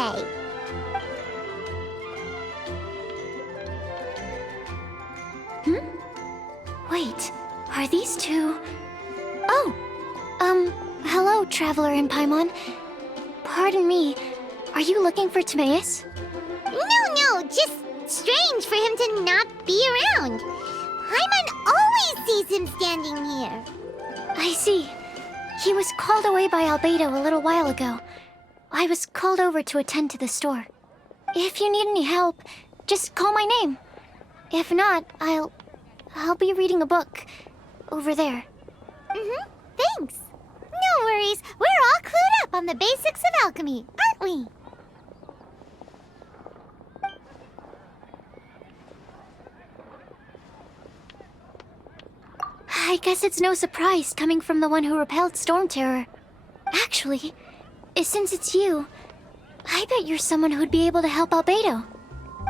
say. Wait, are these two... Oh! Hello, Traveler in Paimon. Pardon me, are you looking for Timaeus? No, just strange for him to not be around. Paimon always sees him standing here. I see. He was called away by Albedo a little while ago. I was called over to attend to the store. If you need any help, just call my name. If not, I'll be reading a book over there. Thanks. No worries. We're all clued up on the basics of alchemy, aren't we? I guess it's no surprise coming from the one who repelled Storm Terror. Actually, since it's you, I bet you're someone who'd be able to help Albedo.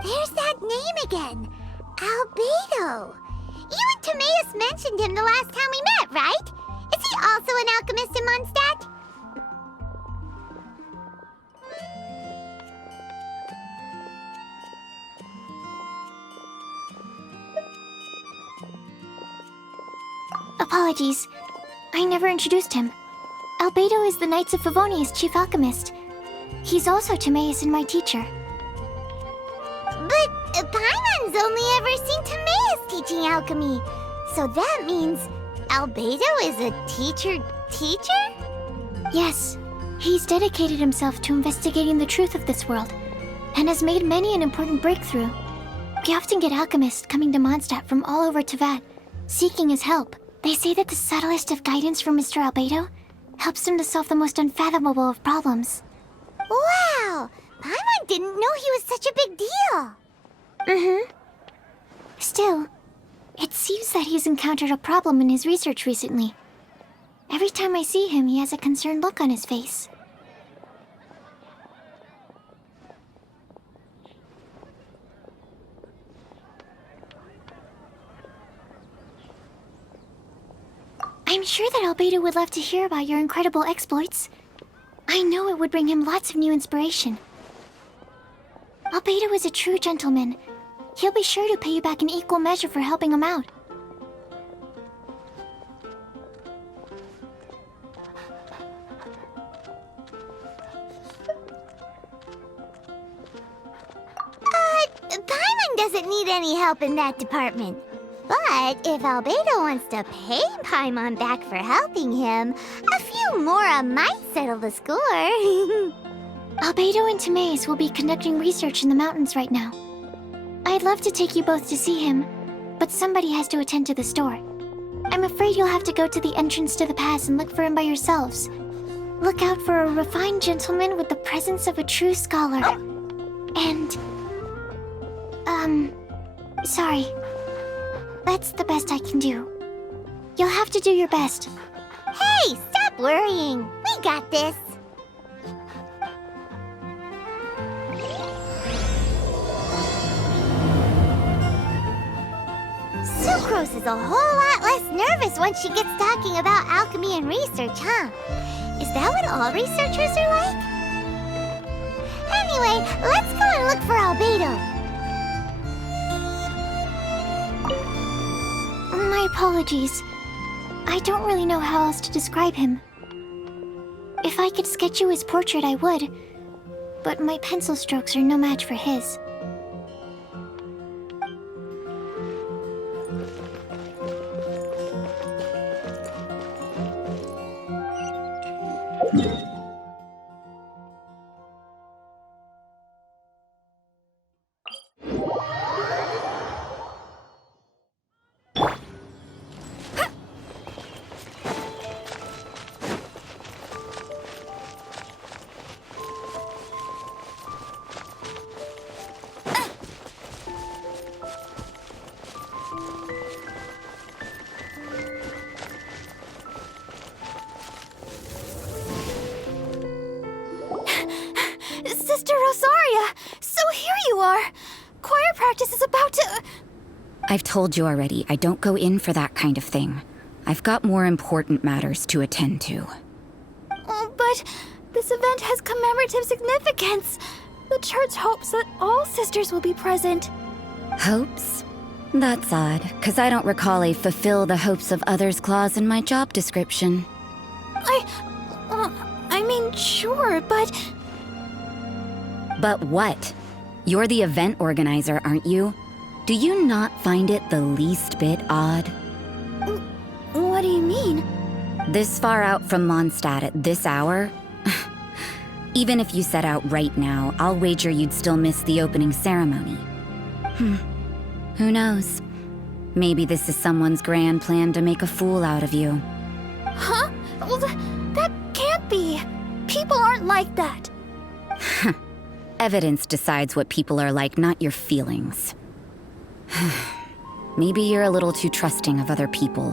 There's that name again. Albedo. You and Timaeus mentioned him the last time we met, right? Is he also an alchemist in Mondstadt? Apologies. I never introduced him. Albedo is the Knights of Favonia's chief alchemist. He's also Timaeus and my teacher. But Paimon's only ever seen Timaeus teaching alchemy. So that means Albedo is a teacher? Yes. He's dedicated himself to investigating the truth of this world, and has made many an important breakthrough. We often get alchemists coming to Mondstadt from all over Teyvat, seeking his help. They say that the subtlest of guidance from Mr. Albedo helps him to solve the most unfathomable of problems. Wow! Paimon didn't know he was such a big deal. Still, it seems that he's encountered a problem in his research recently. Every time I see him, he has a concerned look on his face. I'm sure that Albedo would love to hear about your incredible exploits. I know it would bring him lots of new inspiration. Albedo is a true gentleman. He'll be sure to pay you back in equal measure for helping him out. Paimon doesn't need any help in that department. But if Albedo wants to pay Paimon back for helping him, a few more might settle the score. Albedo and Timaeus will be conducting research in the mountains right now. I'd love to take you both to see him, but somebody has to attend to the store. I'm afraid you'll have to go to the entrance to the pass and look for him by yourselves. Look out for a refined gentleman with the presence of a true scholar. And... sorry. That's the best I can do. You'll have to do your best. Hey, stop worrying. We got this. Sucrose is a whole lot less nervous once she gets talking about alchemy and research, huh? Is that what all researchers are like? Anyway, let's go and look for Albedo. My apologies. I don't really know how else to describe him. If I could sketch you his portrait, I would. But my pencil strokes are no match for his. Sister Rosaria! So here you are! Choir practice is about to... I've told you already, I don't go in for that kind of thing. I've got more important matters to attend to. Oh, but this event has commemorative significance. The church hopes that all sisters will be present. Hopes? That's odd, because I don't recall a fulfill the hopes of others clause in my job description. I mean, sure, but... But what? You're the event organizer, aren't you? Do you not find it the least bit odd? What do you mean? This far out from Mondstadt at this hour? Even if you set out right now, I'll wager you'd still miss the opening ceremony. Who knows? Maybe this is someone's grand plan to make a fool out of you. Huh? Well, that can't be. People aren't like that. Evidence decides what people are like, not your feelings. Maybe you're a little too trusting of other people.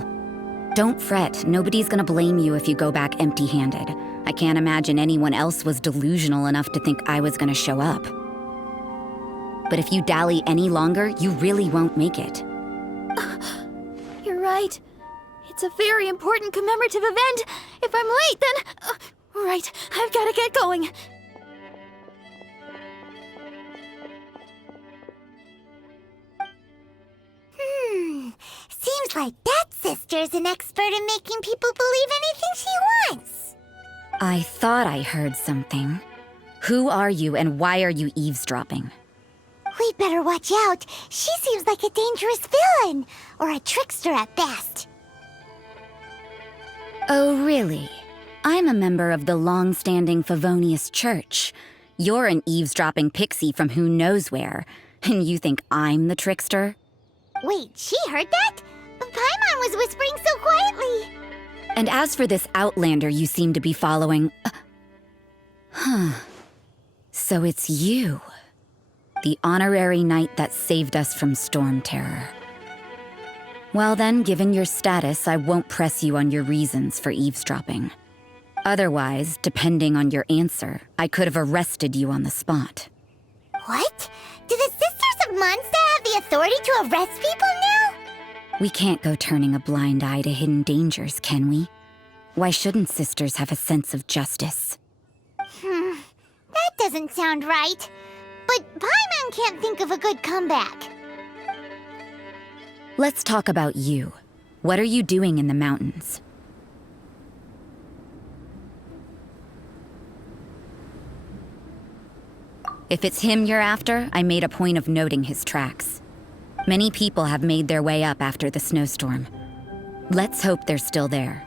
Don't fret, nobody's gonna blame you if you go back empty-handed. I can't imagine anyone else was delusional enough to think I was gonna show up. But if you dally any longer, you really won't make it. You're right. It's a very important commemorative event. If I'm late, then... right, I've gotta get going. Seems like that sister's an expert in making people believe anything she wants. I thought I heard something. Who are you and why are you eavesdropping? We'd better watch out. She seems like a dangerous villain, or a trickster at best. Oh, really? I'm a member of the long-standing Favonius Church. You're an eavesdropping pixie from who knows where, and you think I'm the trickster? Wait, she heard that? Paimon was whispering so quietly. And as for this outlander you seem to be following... So it's you. The honorary knight that saved us from storm terror. Well then, given your status, I won't press you on your reasons for eavesdropping. Otherwise, depending on your answer, I could have arrested you on the spot. What? Do the Sisters of Mondstadt have the authority to arrest people now? We can't go turning a blind eye to hidden dangers, can we? Why shouldn't sisters have a sense of justice? That doesn't sound right. But Paimon can't think of a good comeback. Let's talk about you. What are you doing in the mountains? If it's him you're after, I made a point of noting his tracks. Many people have made their way up after the snowstorm. Let's hope they're still there.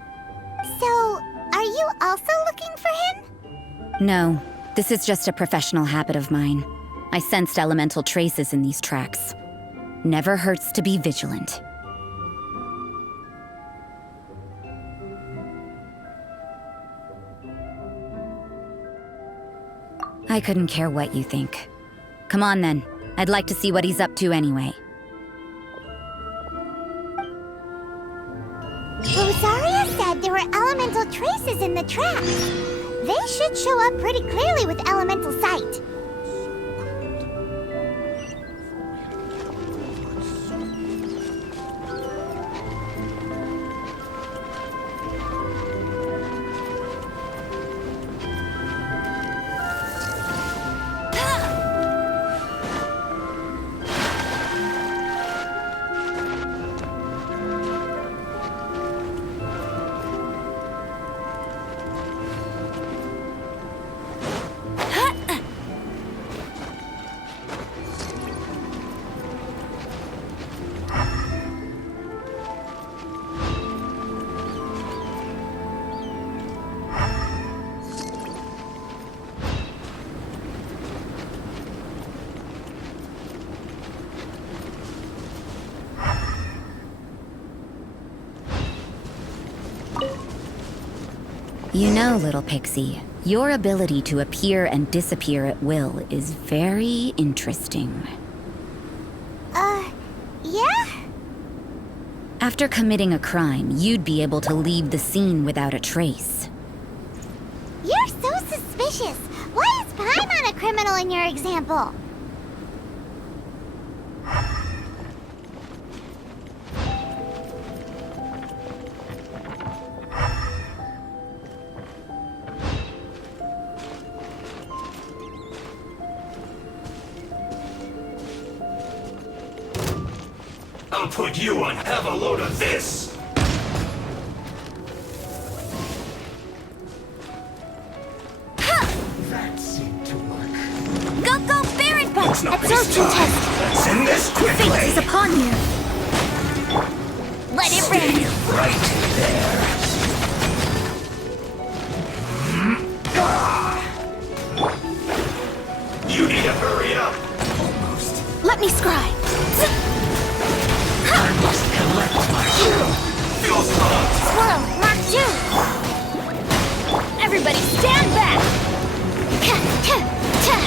So, are you also looking for him? No, this is just a professional habit of mine. I sensed elemental traces in these tracks. Never hurts to be vigilant. I couldn't care what you think. Come on then. I'd like to see what he's up to anyway. Rosaria said there were elemental traces in the tracks. They should show up pretty clearly with elemental sight. You know, little pixie, your ability to appear and disappear at will is very interesting. Yeah? After committing a crime, you'd be able to leave the scene without a trace. You're so suspicious. Why is Paimon a criminal in your example? I'll put you on. Have a load of this. That seemed to work. Go, Baron Punch! It's not Absorption this time. test! Let's end this quickly. Fate is upon you! Let it Stay rain! right there. You need to hurry up. Almost. Let me scry! I must collect my hero. Feel pumped. Swirl, Mark 2! Everybody stand back!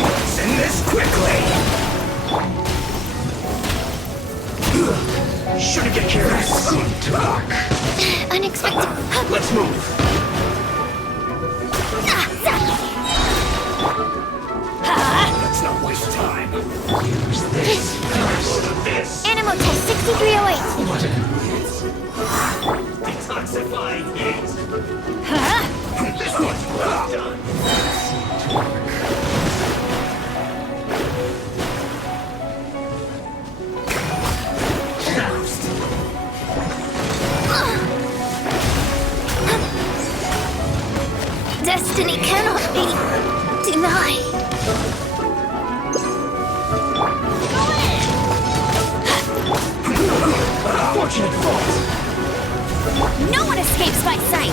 Let's end this quickly. Shouldn't get careless. Unexpected. Let's move. Let's not waste time. Use this. Load of this. Animal test 6308. What detoxifying heat. This one's well done. Destiny cannot be denied. Fortunate fault. No one escapes my sight.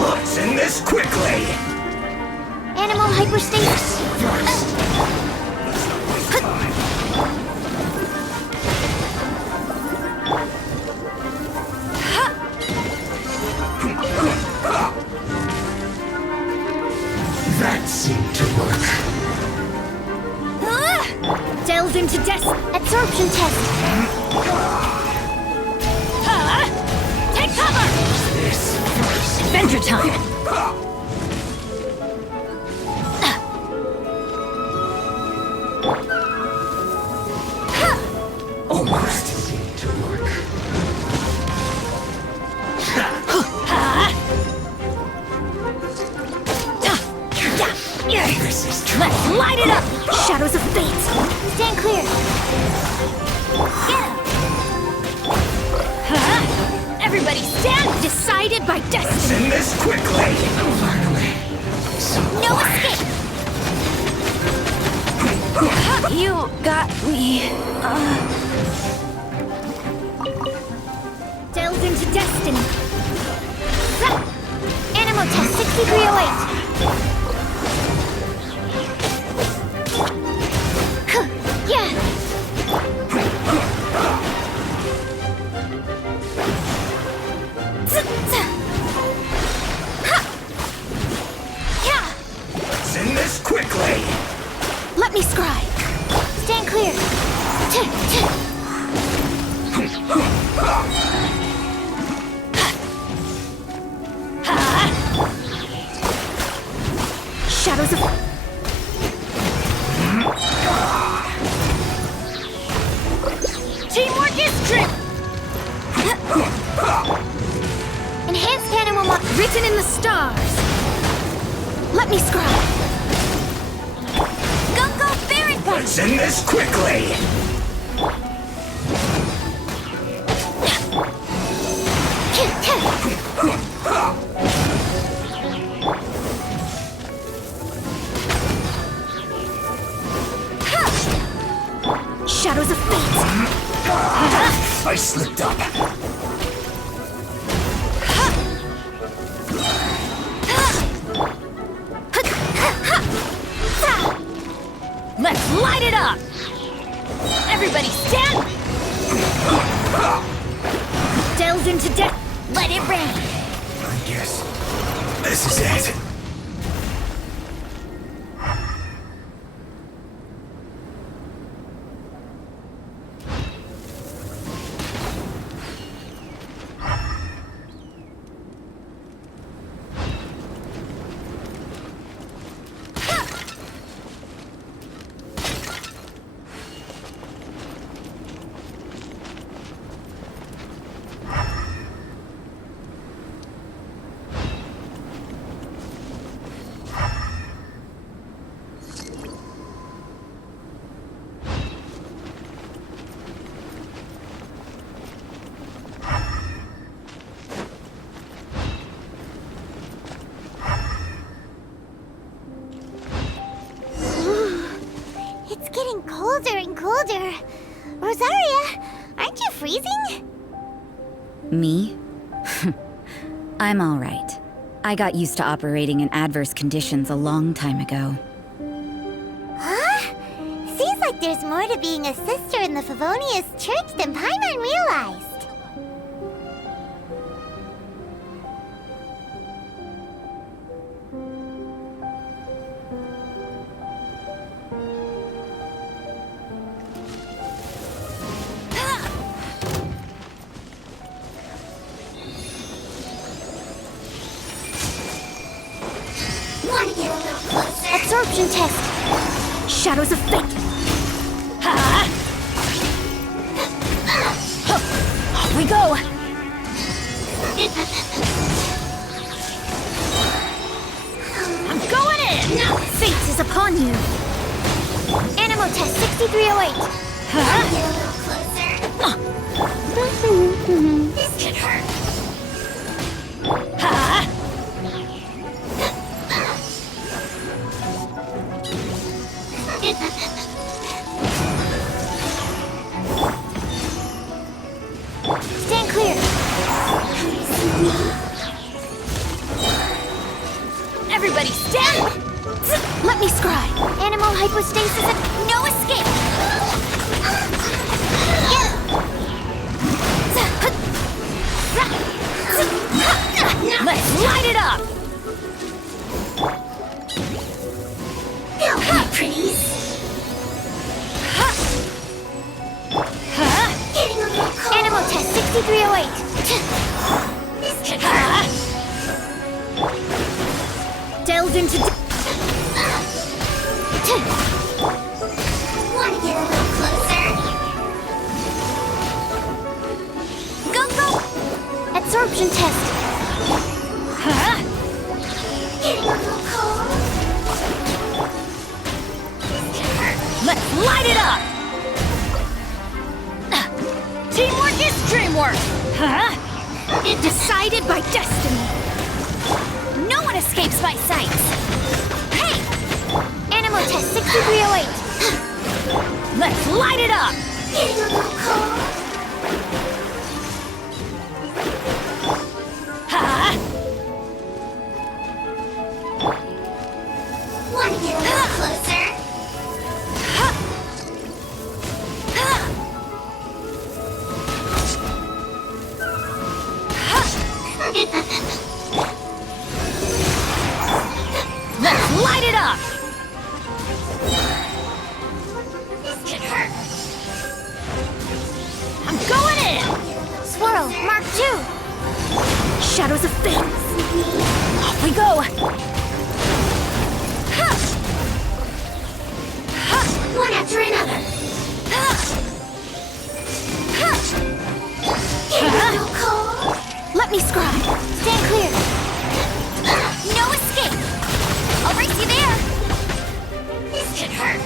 Let's end this quickly. Animal hyperstasis. That seemed to work. Delve into death. Absorption test. Take cover! This first. Adventure time! Almost seemed to work. This is true. Let's light it up! Shadows of fate! Stand clear. Everybody stand! Decided by Let's destiny! end this quickly. Finally. No escape! You got me. Delve into destiny! Animal test 6308. Yeah. Let's end this quickly. Let me scry! Stand clear. Shadows of... Teamwork is true! Enhanced animal Written in the stars! Let me scry! Go, Baron Punch! Let's end this quickly. Shadows of fate! I slipped up. Let's light it up! Everybody stand! Delve into death! Let it rain! I guess this is it. getting colder and colder. Rosaria, aren't you freezing? Me? I'm all right. I got used to operating in adverse conditions a long time ago. Huh? Seems like there's more to being a sister in the Favonius Church than Paimon realized. Absorption test. Shadows of fate. Off we go. I'm going in. Fate is upon you. Animal test 6308. This could hurt. Stand clear. Everybody stand! Let me scry. Animal hypostasis and no escape! Let's light it up! Help me, pretties. Getting a little cold. Animal test 6308. This could hurt. Delve into... Want to get a little closer? Go, go! Absorption test. Getting a little cold. This could hurt. Let's light it up! Teamwork is dreamwork! Decided by destiny. No one escapes my sights. Hey! Animal test 6308. Let's light it up! Getting a little cold. Want to get a little closer? Let's light it up! This could hurt. I'm going in! Swirl, Mark 2! Shadows of fate! Off we go! One after another. Getting a little cold. Let me scry! Stand clear! No escape! I'll race you there! This could hurt.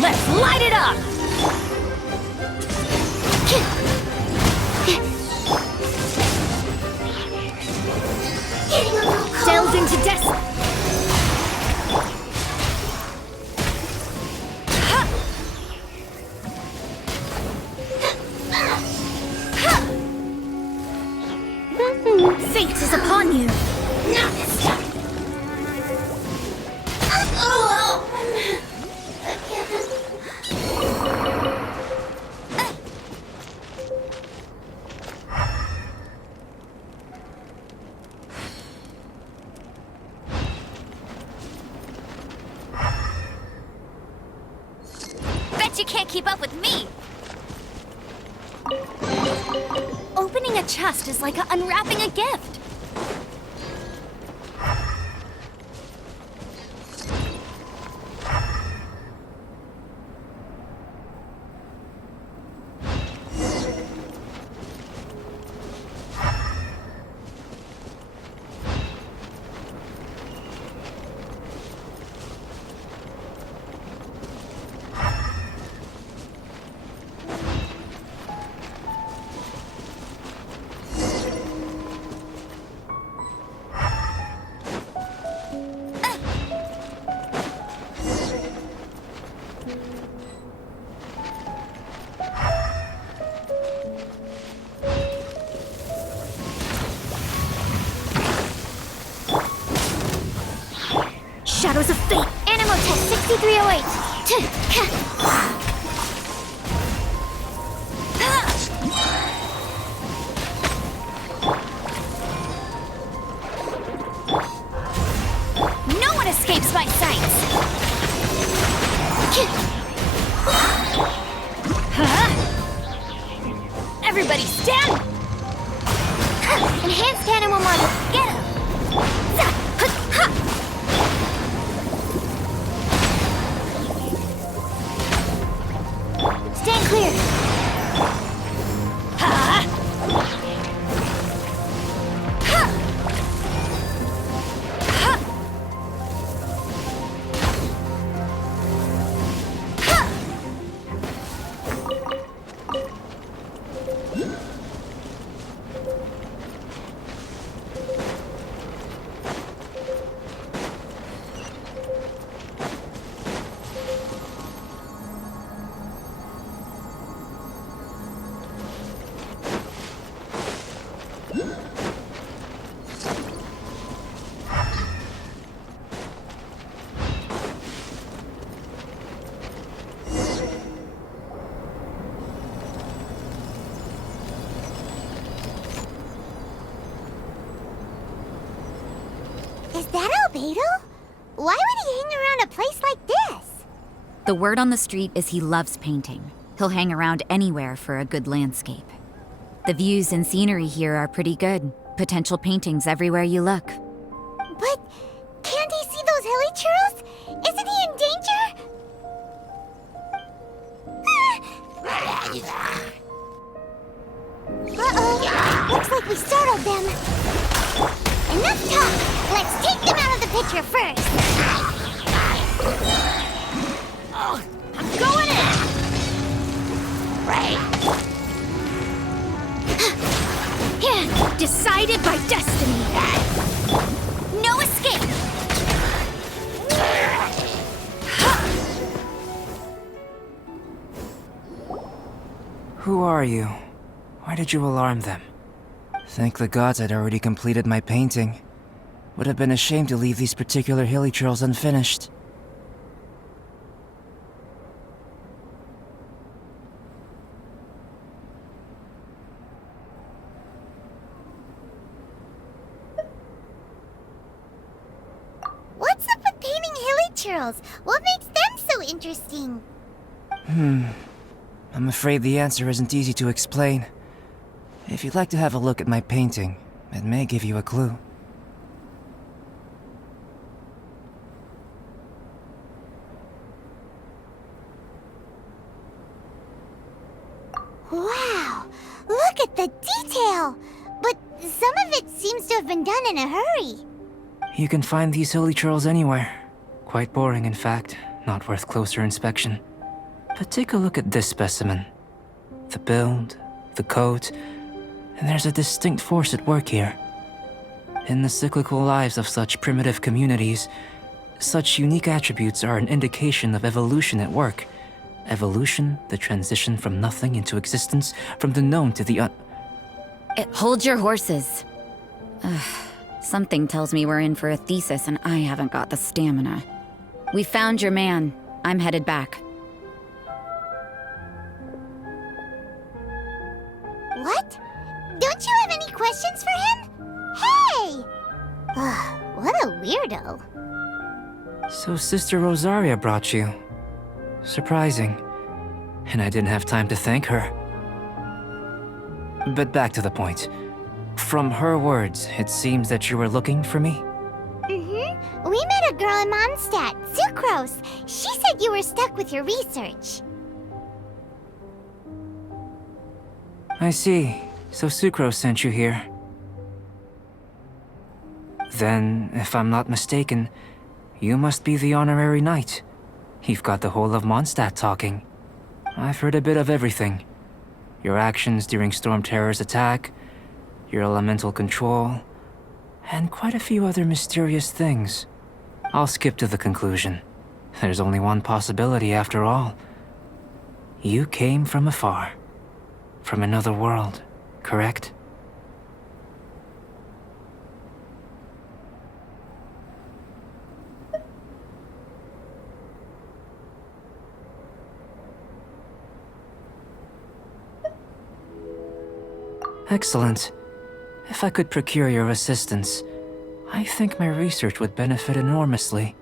Let's light it up! Getting a little cold. Delve into destiny! Fate is upon you! Not this time. Bet you can't keep up with me! Opening a chest is like unwrapping a gift. shadows of fate. Animal test 6308. No one escapes my sights! Everybody stand! Enhanced animal model. Get him! Stand clear. Is that Albedo? Why would he hang around a place like this? The word on the street is he loves painting. He'll hang around anywhere for a good landscape. The views and scenery here are pretty good. Potential paintings everywhere you look. But can't he see those hilly churls? Isn't he in danger? Uh-oh. Looks like we startled them. Enough talk. Let's take them out of the picture first. I'm going in! Decided by destiny. No escape! Who are you? Why did you alarm them? Thank the gods I'd already completed my painting. Would have been a shame to leave these particular hilly churls unfinished. What's up with painting hilly churls? What makes them so interesting? I'm afraid the answer isn't easy to explain. If you'd like to have a look at my painting, it may give you a clue. Wow! Look at the detail! But some of it seems to have been done in a hurry. You can find these hilly churls anywhere. Quite boring, in fact. Not worth closer inspection. But take a look at this specimen. The build, the coat, and there's a distinct force at work here. In the cyclical lives of such primitive communities, such unique attributes are an indication of evolution at work. Evolution, the transition from nothing into existence, from the known to the Hold your horses. Something tells me we're in for a thesis and I haven't got the stamina. We found your man. I'm headed back. What? Don't you have any questions for him? Hey! What a weirdo. So Sister Rosaria brought you. Surprising. And I didn't have time to thank her. But back to the point. From her words, it seems that you were looking for me? We met a girl in Mondstadt, Sucrose. She said you were stuck with your research. I see. So Sucrose sent you here. Then, if I'm not mistaken, you must be the honorary knight. You've got the whole of Mondstadt talking. I've heard a bit of everything. Your actions during Storm Terror's attack, your elemental control, and quite a few other mysterious things. I'll skip to the conclusion. There's only one possibility after all. You came from afar. From another world, correct? Excellent. If I could procure your assistance, I think my research would benefit enormously.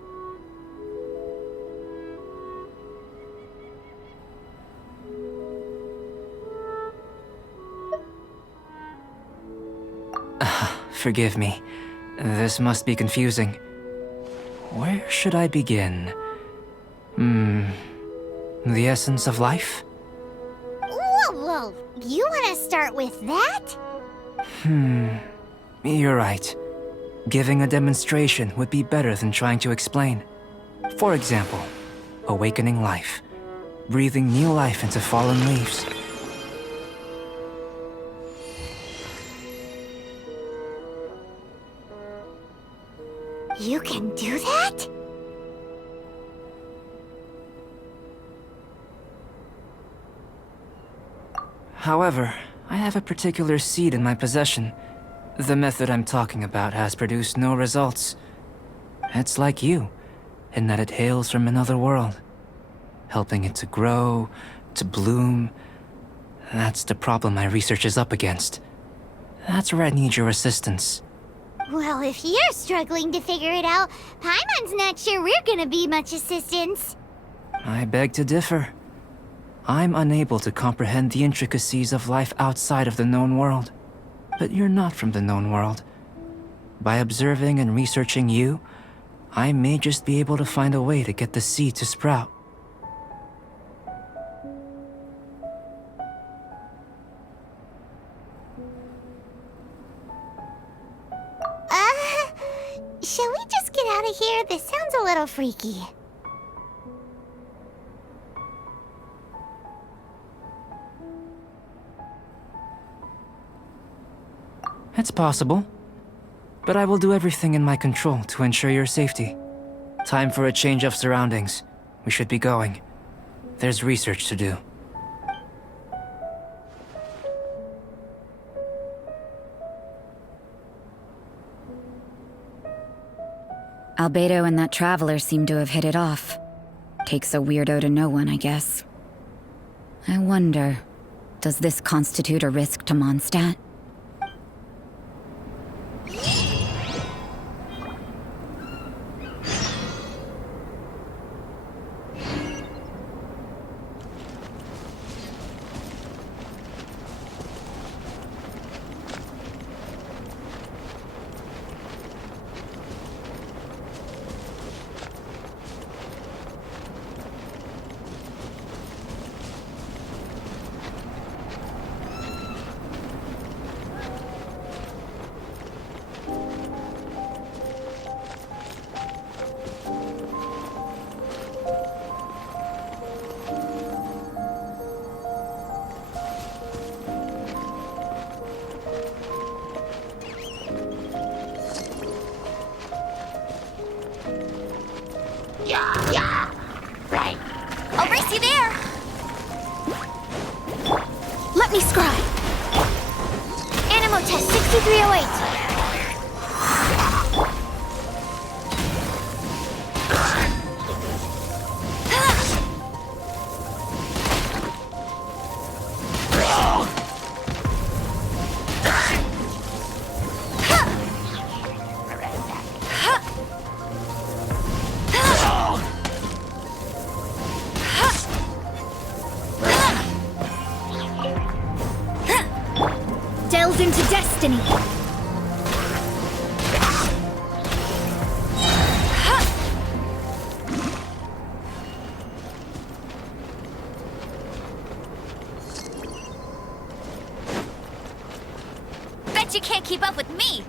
Forgive me. This must be confusing. Where should I begin? The essence of life? Whoa. You want to start with that? You're right. Giving a demonstration would be better than trying to explain. For example, awakening life. Breathing new life into fallen leaves. You can do that? However, I have a particular seed in my possession. The method I'm talking about has produced no results. It's like you, in that it hails from another world. Helping it to grow, to bloom. That's the problem my research is up against. That's where I need your assistance. Well, if you're struggling to figure it out, Paimon's not sure we're gonna be much assistance. I beg to differ. I'm unable to comprehend the intricacies of life outside of the known world. But you're not from the known world. By observing and researching you, I may just be able to find a way to get the seed to sprout. Shall we just get out of here? This sounds a little freaky. It's possible. But I will do everything in my control to ensure your safety. Time for a change of surroundings. We should be going. There's research to do. Albedo and that traveler seem to have hit it off. Takes a weirdo to know one, I guess. I wonder, does this constitute a risk to Mondstadt? I'll race you there! Let me scribe! Animo test 6308! Delved into destiny! Bet you can't keep up with me!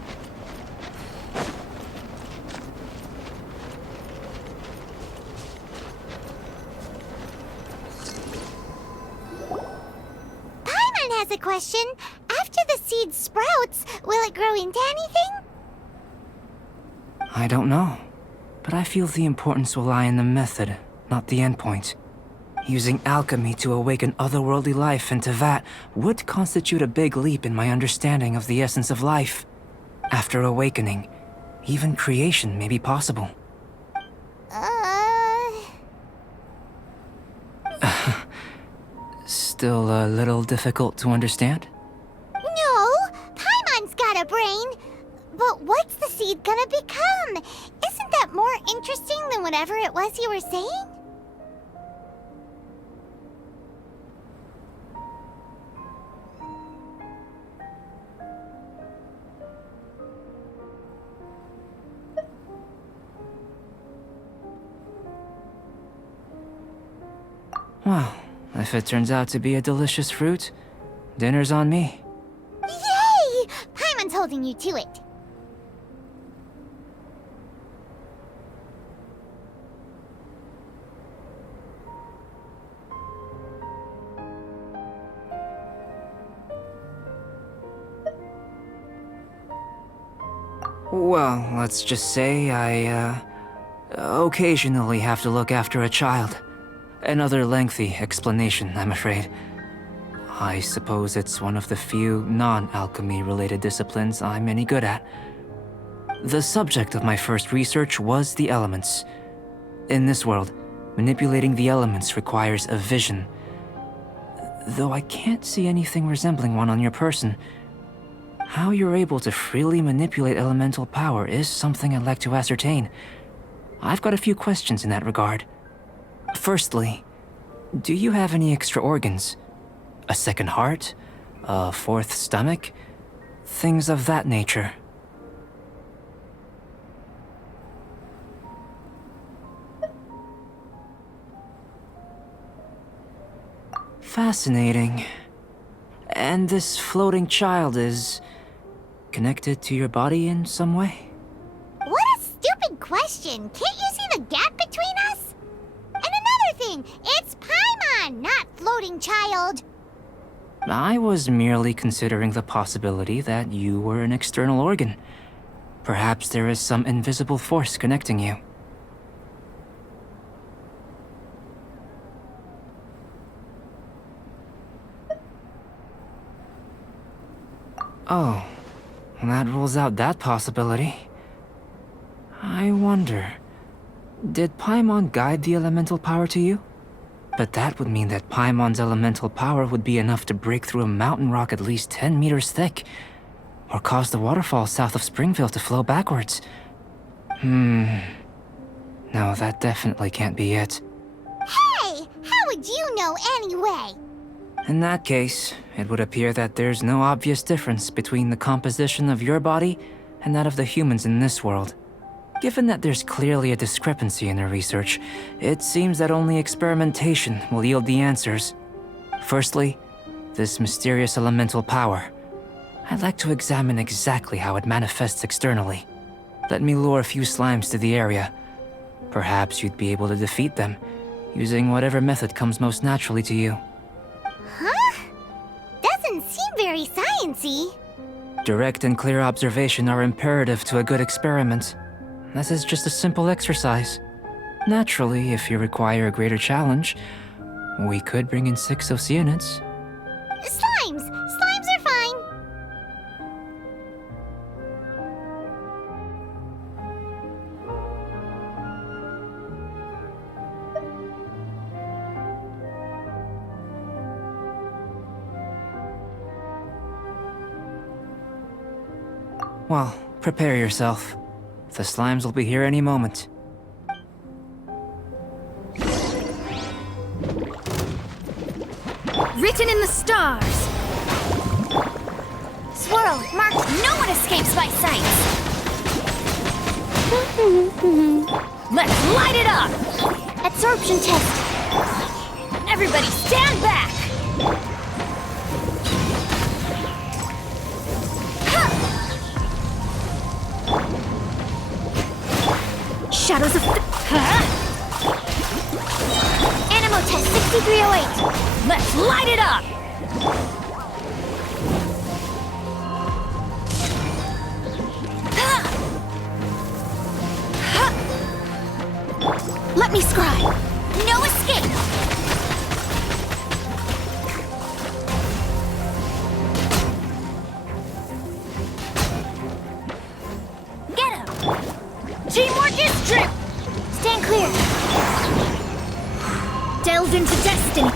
Paimon has a question. After the seed sprouts, will it grow into anything? I don't know. But I feel the importance will lie in the method, not the endpoint. Using alchemy to awaken otherworldly life into that would constitute a big leap in my understanding of the essence of life. After awakening, even creation may be possible. Still a little difficult to understand? No, he'd gonna become. Isn't that more interesting than whatever it was you were saying? Well, if it turns out to be a delicious fruit, dinner's on me. Yay! Paimon's holding you to it. Well, let's just say I, occasionally have to look after a child. Another lengthy explanation, I'm afraid. I suppose it's one of the few non-alchemy related disciplines I'm any good at. The subject of my first research was the elements. In this world, manipulating the elements requires a vision. Though I can't see anything resembling one on your person, how you're able to freely manipulate elemental power is something I'd like to ascertain. I've got a few questions in that regard. Firstly, do you have any extra organs? A second heart? A fourth stomach? Things of that nature. Fascinating. And this floating child is connected to your body in some way? What a stupid question! Can't you see the gap between us? And another thing, it's Paimon, not floating child. I was merely considering the possibility that you were an external organ. Perhaps there is some invisible force connecting you. Oh, that rules out that possibility. I wonder, did Paimon guide the elemental power to you? But that would mean that Paimon's elemental power would be enough to break through a mountain rock at least 10 meters thick, or cause the waterfall south of Springville to flow backwards. No, that definitely can't be it. Hey, how would you know anyway? In that case, it would appear that there's no obvious difference between the composition of your body and that of the humans in this world. Given that there's clearly a discrepancy in their research, it seems that only experimentation will yield the answers. Firstly, this mysterious elemental power. I'd like to examine exactly how it manifests externally. Let me lure a few slimes to the area. Perhaps you'd be able to defeat them, using whatever method comes most naturally to you. Huh? Doesn't seem very sciencey. Direct and clear observation are imperative to a good experiment. This is just a simple exercise. Naturally, if you require a greater challenge, we could bring in 6 Oceanids. Slimes! Slimes are fine! Well, prepare yourself. The slimes will be here any moment. Written in the stars. Swirl, mark, No one escapes my sight. Let's light it up. absorption test. Everybody stand back. Shadows of... Animo test 6308. Let's light it up. Let me scry. No escape. Get him. Teamwork is true. Stand clear. Delve into destiny.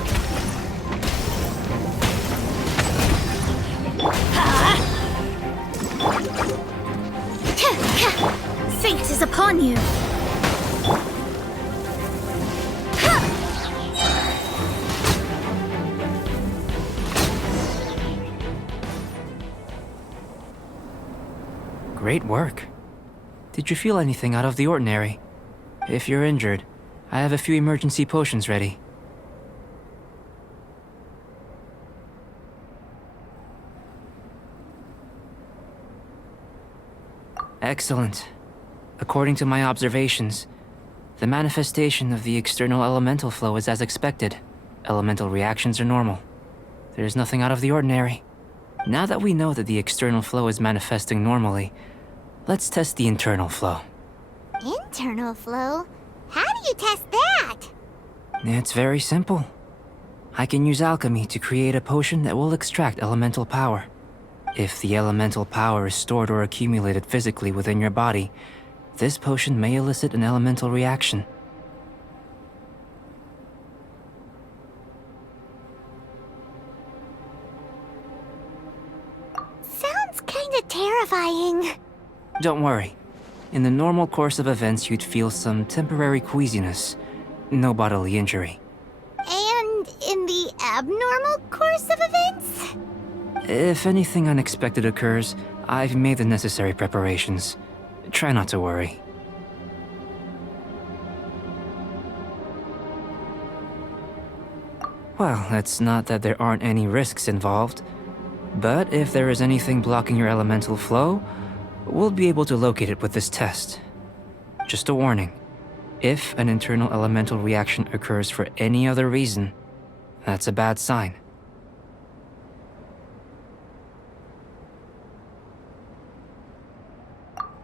Fate is upon you. Great work. Did you feel anything out of the ordinary? If you're injured, I have a few emergency potions ready. Excellent. According to my observations, the manifestation of the external elemental flow is as expected. Elemental reactions are normal. There's nothing out of the ordinary. Now that we know that the external flow is manifesting normally, let's test the internal flow. Internal flow? How do you test that? It's very simple. I can use alchemy to create a potion that will extract elemental power. If the elemental power is stored or accumulated physically within your body, this potion may elicit an elemental reaction. Sounds kinda terrifying. Don't worry. In the normal course of events, you'd feel some temporary queasiness. No bodily injury. And in the abnormal course of events? If anything unexpected occurs, I've made the necessary preparations. Try not to worry. Well, it's not that there aren't any risks involved. But if there is anything blocking your elemental flow, we'll be able to locate it with this test. Just a warning. If an internal elemental reaction occurs for any other reason, that's a bad sign.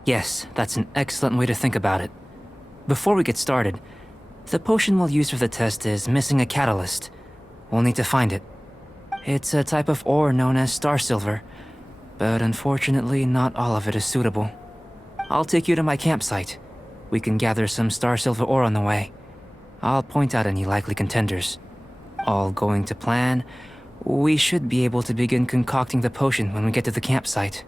Yes, that's an excellent way to think about it. Before we get started, the potion we'll use for the test is missing a catalyst. We'll need to find it. It's a type of ore known as star silver, but unfortunately not all of it is suitable. I'll take you to my campsite. We can gather some star silver ore on the way. I'll point out any likely contenders. All going to plan, we should be able to begin concocting the potion when we get to the campsite.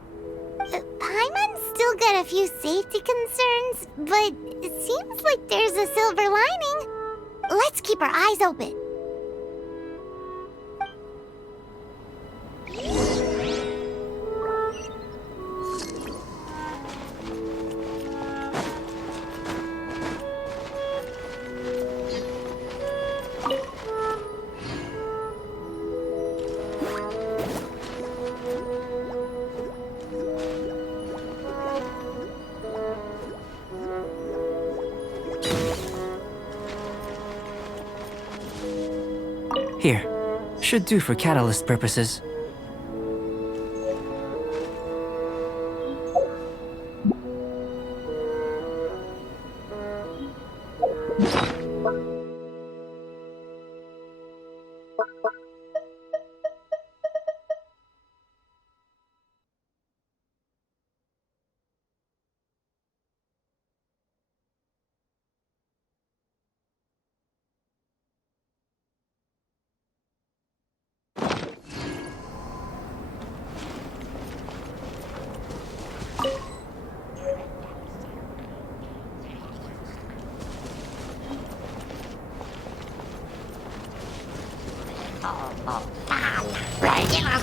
Paimon's still got a few safety concerns, but it seems like there's a silver lining. Let's keep our eyes open. Here, should do for catalyst purposes.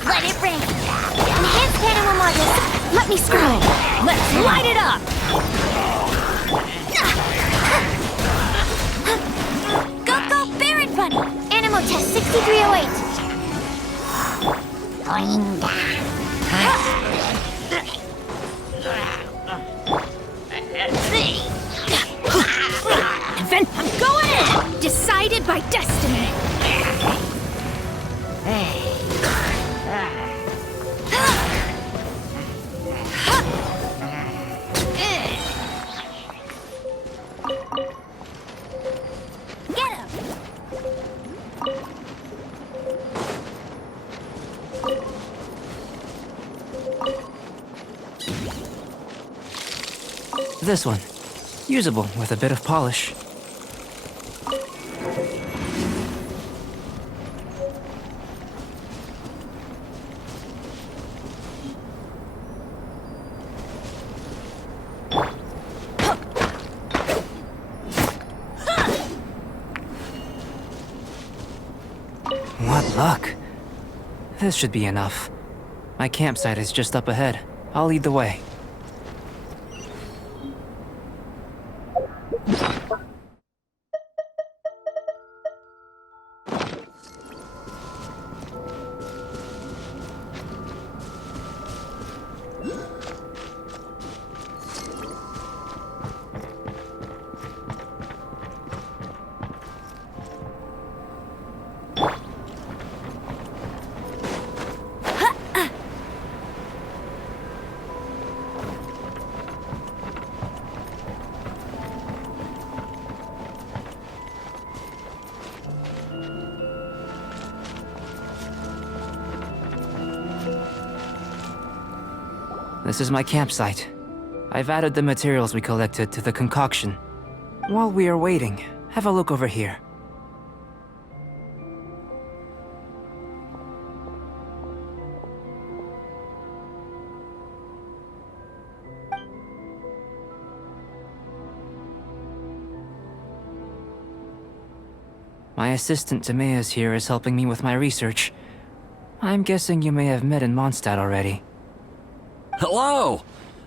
Let it rain. Enhanced animal modules. Let me scroll. Let's light it up. Go, go, Baron Bunny. Animal test 6308. Event, I'm going in. Decided by destiny. Get him! This one. Usable with a bit of polish. luck. This should be enough. My campsite is just up ahead. I'll lead the way. This is my campsite. I've added the materials we collected to the concoction. While we are waiting, have a look over here. My assistant Timaeus here is helping me with my research. I'm guessing you may have met in Mondstadt already. Hello!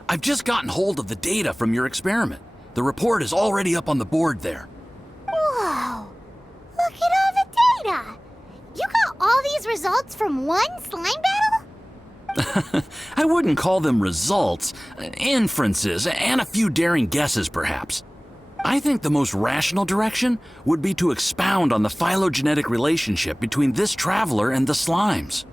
I've just gotten hold of the data from your experiment. The report is already up on the board there. Whoa! Look at all the data! You got all these results from one slime battle? I wouldn't call them results, inferences, and a few daring guesses perhaps. I think the most rational direction would be to expound on the phylogenetic relationship between this traveler and the slimes.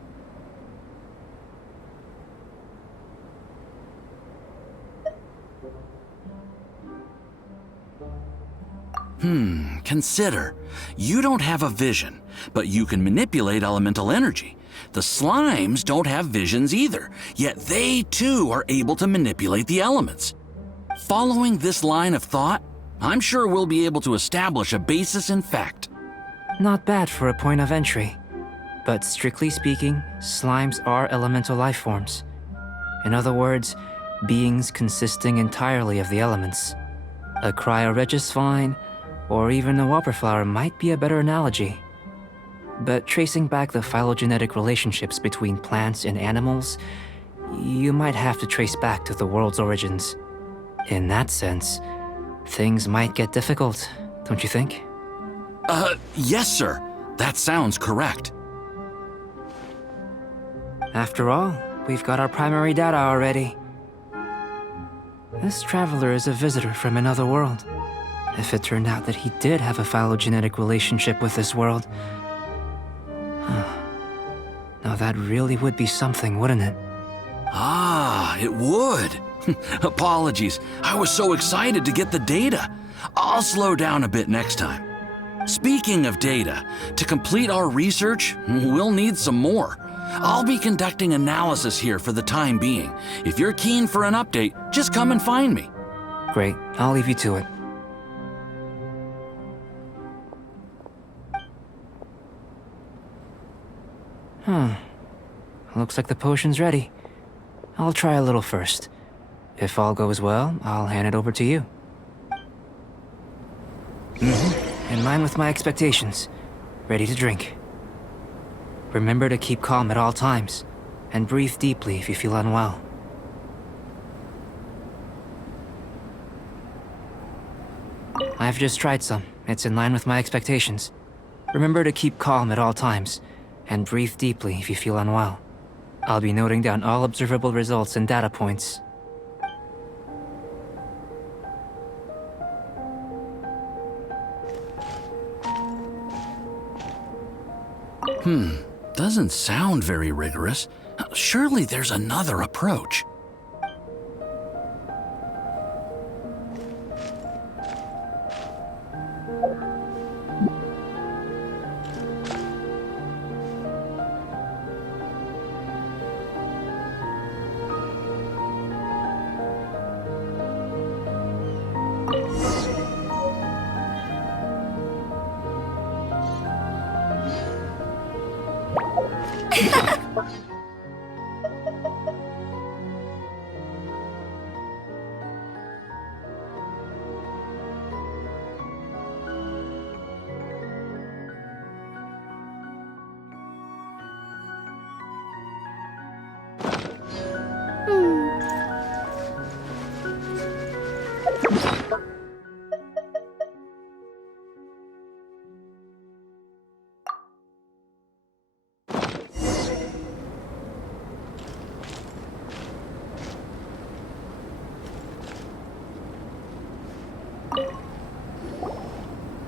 Consider. You don't have a vision, but you can manipulate elemental energy. The slimes don't have visions either, yet they too are able to manipulate the elements. Following this line of thought, I'm sure we'll be able to establish a basis in fact. Not bad for a point of entry. But strictly speaking, slimes are elemental life forms. In other words, beings consisting entirely of the elements. A cryoregis vine, or even a whopperflower might be a better analogy. But tracing back the phylogenetic relationships between plants and animals, you might have to trace back to the world's origins. In that sense, things might get difficult, don't you think? Yes, sir. That sounds correct. After all, we've got our primary data already. This traveler is a visitor from another world. If it turned out that he did have a phylogenetic relationship with this world... Now that really would be something, wouldn't it? Ah, it would. Apologies. I was so excited to get the data. I'll slow down a bit next time. Speaking of data, to complete our research, we'll need some more. I'll be conducting analysis here for the time being. If you're keen for an update, just come and find me. Great, I'll leave you to it. Looks like the potion's ready. I'll try a little first. If all goes well, I'll hand it over to you. In line with my expectations. Ready to drink. Remember to keep calm at all times, and breathe deeply if you feel unwell. I've just tried some. It's in line with my expectations. Remember to keep calm at all times, and breathe deeply if you feel unwell. I'll be noting down all observable results and data points. Doesn't sound very rigorous. Surely there's another approach.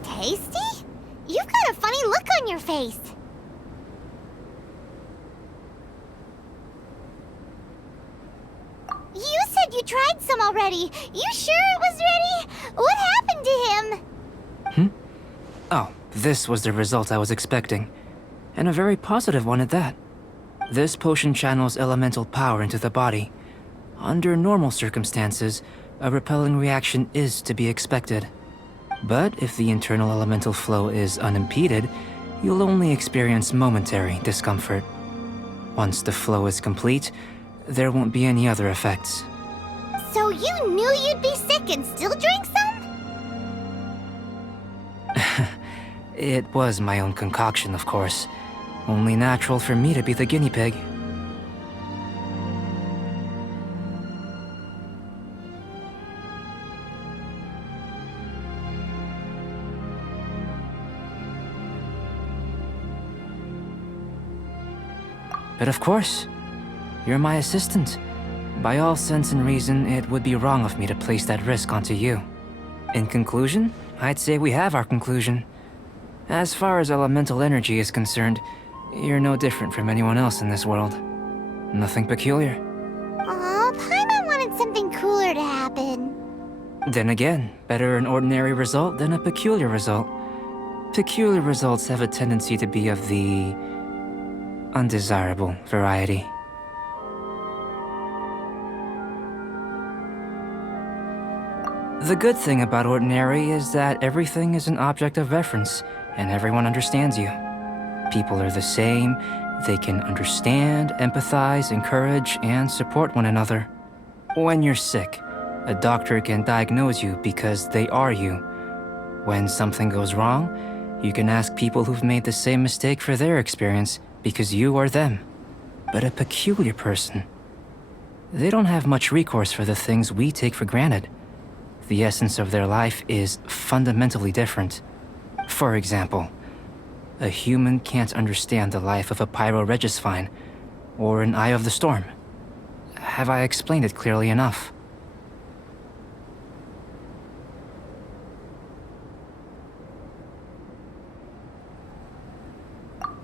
Tasty? You've got a funny look on your face. You said you tried some already. You sure it was ready? What happened to him? Oh, this was the result I was expecting. And a very positive one at that. This potion channels elemental power into the body. Under normal circumstances, a repelling reaction is to be expected. But if the internal elemental flow is unimpeded, you'll only experience momentary discomfort. Once the flow is complete, there won't be any other effects. So you knew you'd be sick and still drank some? It was my own concoction, of course. Only natural for me to be the guinea pig. But of course, you're my assistant. By all sense and reason, it would be wrong of me to place that risk onto you. In conclusion, I'd say we have our conclusion. As far as elemental energy is concerned, you're no different from anyone else in this world. Nothing peculiar. Aw, Paimon wanted something cooler to happen. Then again, better an ordinary result than a peculiar result. Peculiar results have a tendency to be of the undesirable variety. The good thing about ordinary is that everything is an object of reference, and everyone understands you. People are the same, they can understand, empathize, encourage, and support one another. When you're sick, a doctor can diagnose you because they are you. When something goes wrong, you can ask people who've made the same mistake for their experience because you are them. But a peculiar person, they don't have much recourse for the things we take for granted. The essence of their life is fundamentally different. For example, a human can't understand the life of a pyroregisvine or an Eye of the Storm. Have I explained it clearly enough?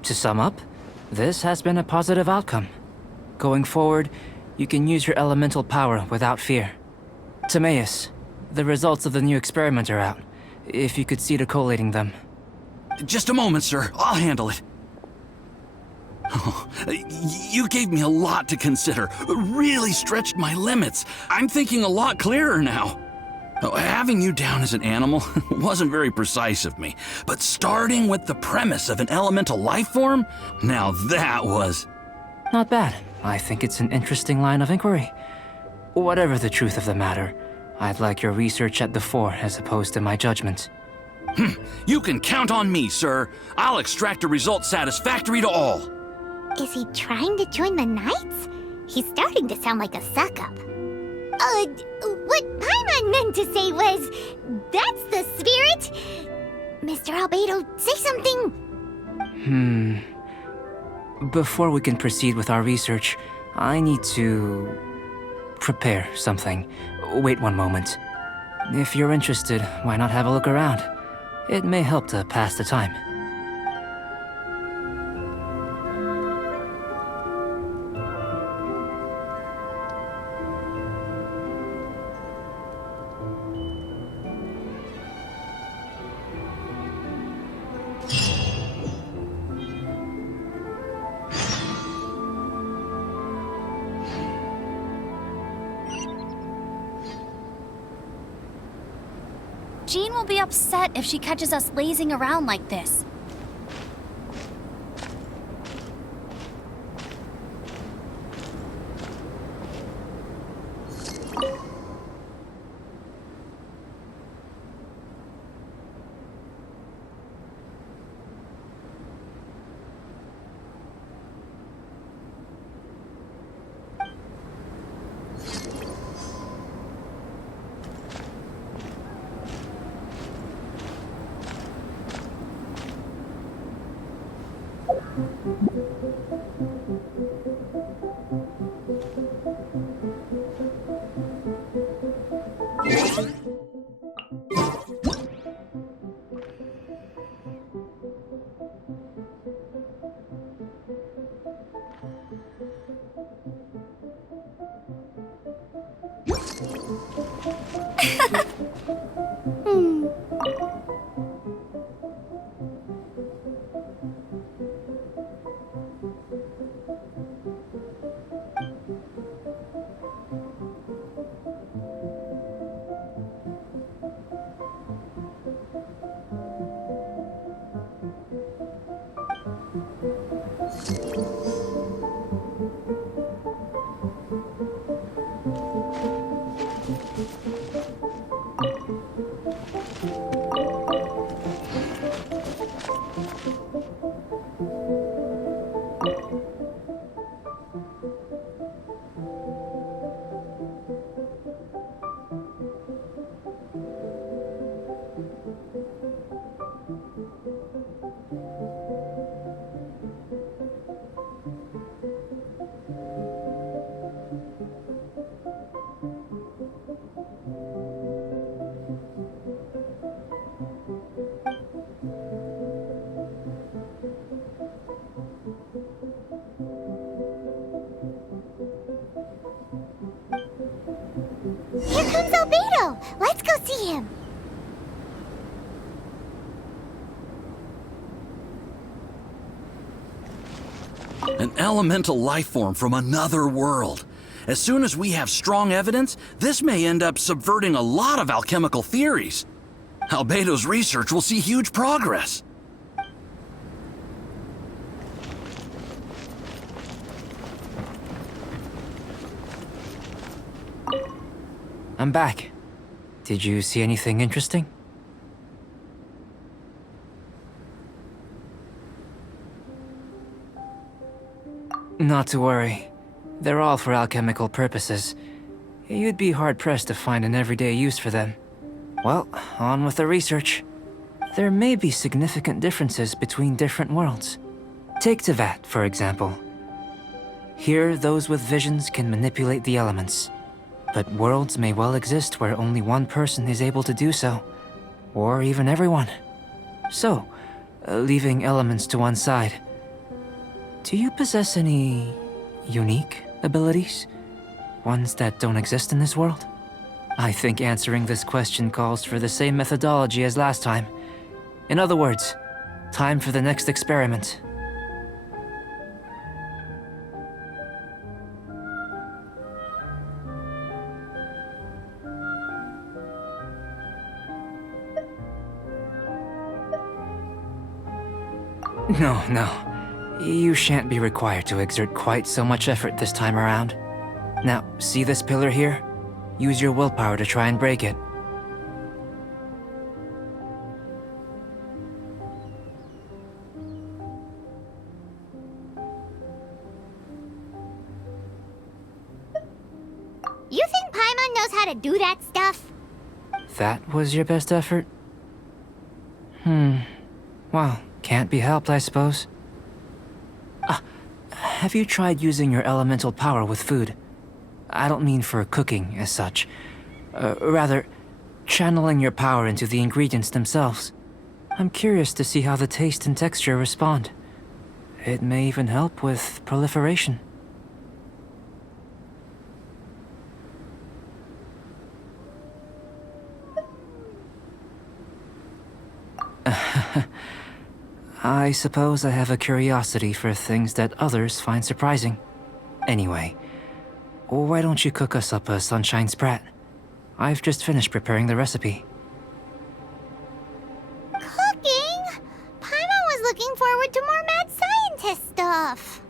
To sum up, this has been a positive outcome. Going forward, you can use your elemental power without fear. Timaeus, the results of the new experiment are out. If you could see to collating them. Just a moment, sir. I'll handle it. Oh, you gave me a lot to consider. Really stretched my limits. I'm thinking a lot clearer now. Having you down as an animal wasn't very precise of me, but starting with the premise of an elemental life form, now that was... Not bad. I think it's an interesting line of inquiry. Whatever the truth of the matter, I'd like your research at the fore as opposed to my judgment. You can count on me, sir. I'll extract a result satisfactory to all. Is he trying to join the Knights? He's starting to sound like a suck-up. What Paimon meant to say was, that's the spirit. Mr. Albedo, say something. Before we can proceed with our research, I need to prepare something. Wait one moment. If you're interested, why not have a look around? It may help to pass the time. Jean will be upset if she catches us lazing around like this. Here comes Albedo! Let's go see him! An elemental life form from another world. As soon as we have strong evidence, this may end up subverting a lot of alchemical theories. Albedo's research will see huge progress. I'm back. Did you see anything interesting? Not to worry. They're all for alchemical purposes. You'd be hard-pressed to find an everyday use for them. Well, on with the research. There may be significant differences between different worlds. Take Tevat, for example. Here, those with visions can manipulate the elements. But worlds may well exist where only one person is able to do so. Or even everyone. So, leaving elements to one side, do you possess any unique abilities? Ones that don't exist in this world? I think answering this question calls for the same methodology as last time. In other words, time for the next experiment. No. You shan't be required to exert quite so much effort this time around. Now, see this pillar here? Use your willpower to try and break it. You think Paimon knows how to do that stuff? That was your best effort? Well, can't be helped, I suppose. Have you tried using your elemental power with food? I don't mean for cooking, as such. Rather, channeling your power into the ingredients themselves. I'm curious to see how the taste and texture respond. It may even help with proliferation. I suppose I have a curiosity for things that others find surprising. Anyway, why don't you cook us up a sunshine sprat? I've just finished preparing the recipe. Cooking? Paimon was looking forward to more mad scientist stuff.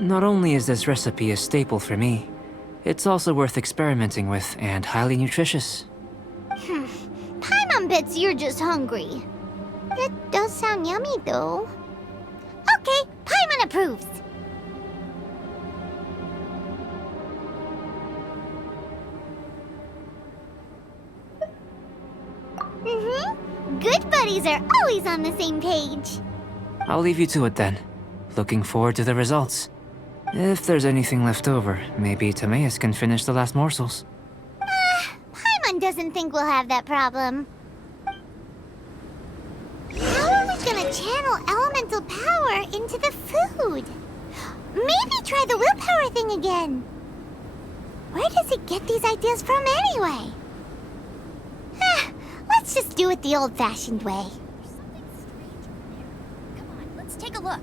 Not only is this recipe a staple for me, it's also worth experimenting with and highly nutritious. Paimon bets you're just hungry. That does sound yummy, though. Okay, Paimon approves. Good buddies are always on the same page. I'll leave you to it then. Looking forward to the results. If there's anything left over, maybe Timaeus can finish the last morsels. Paimon doesn't think we'll have that problem. How are we gonna channel elemental power into the food? Maybe try the willpower thing again. Where does it get these ideas from anyway? Let's just do it the old-fashioned way. Come on, let's take a look.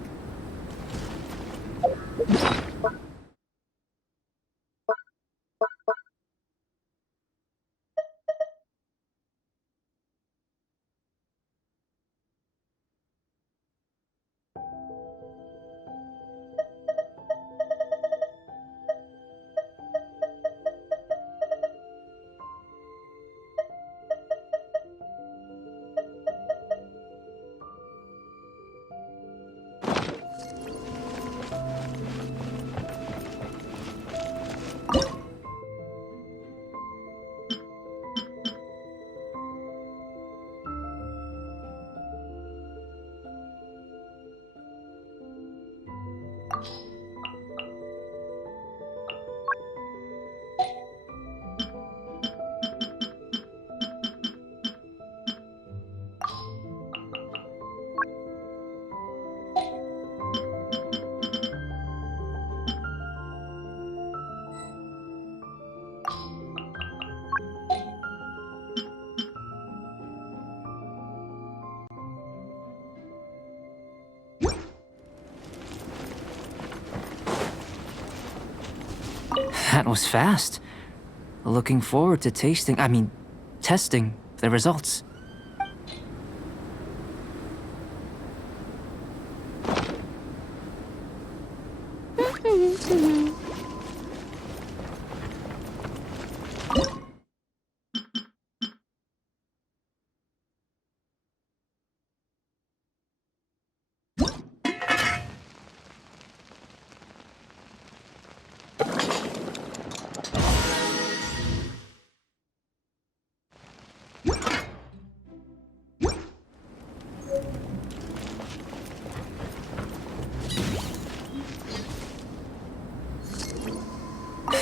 That was fast. Looking forward to testing the results.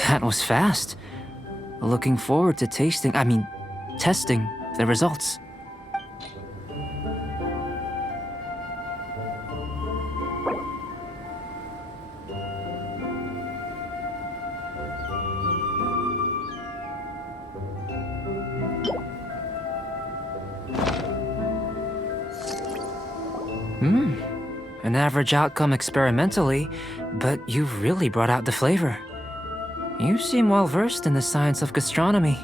That was fast. Looking forward to testing the results. An average outcome experimentally, but you've really brought out the flavor. You seem well versed in the science of gastronomy.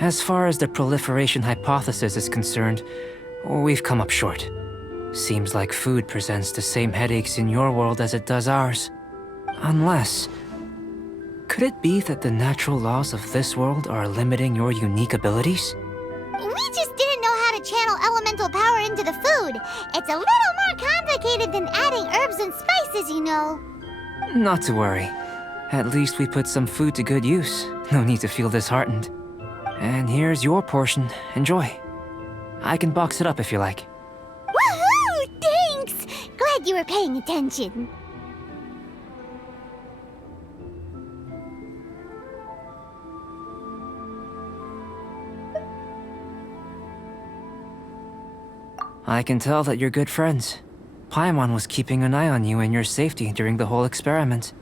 As far as the proliferation hypothesis is concerned, we've come up short. Seems like food presents the same headaches in your world as it does ours. Unless... could it be that the natural laws of this world are limiting your unique abilities? We just didn't know how to channel elemental power into the food. It's a little more complicated than adding herbs and spices, you know. Not to worry. At least we put some food to good use. No need to feel disheartened. And here's your portion. Enjoy. I can box it up if you like. Woohoo! Thanks! Glad you were paying attention. I can tell that you're good friends. Paimon was keeping an eye on you and your safety during the whole experiment.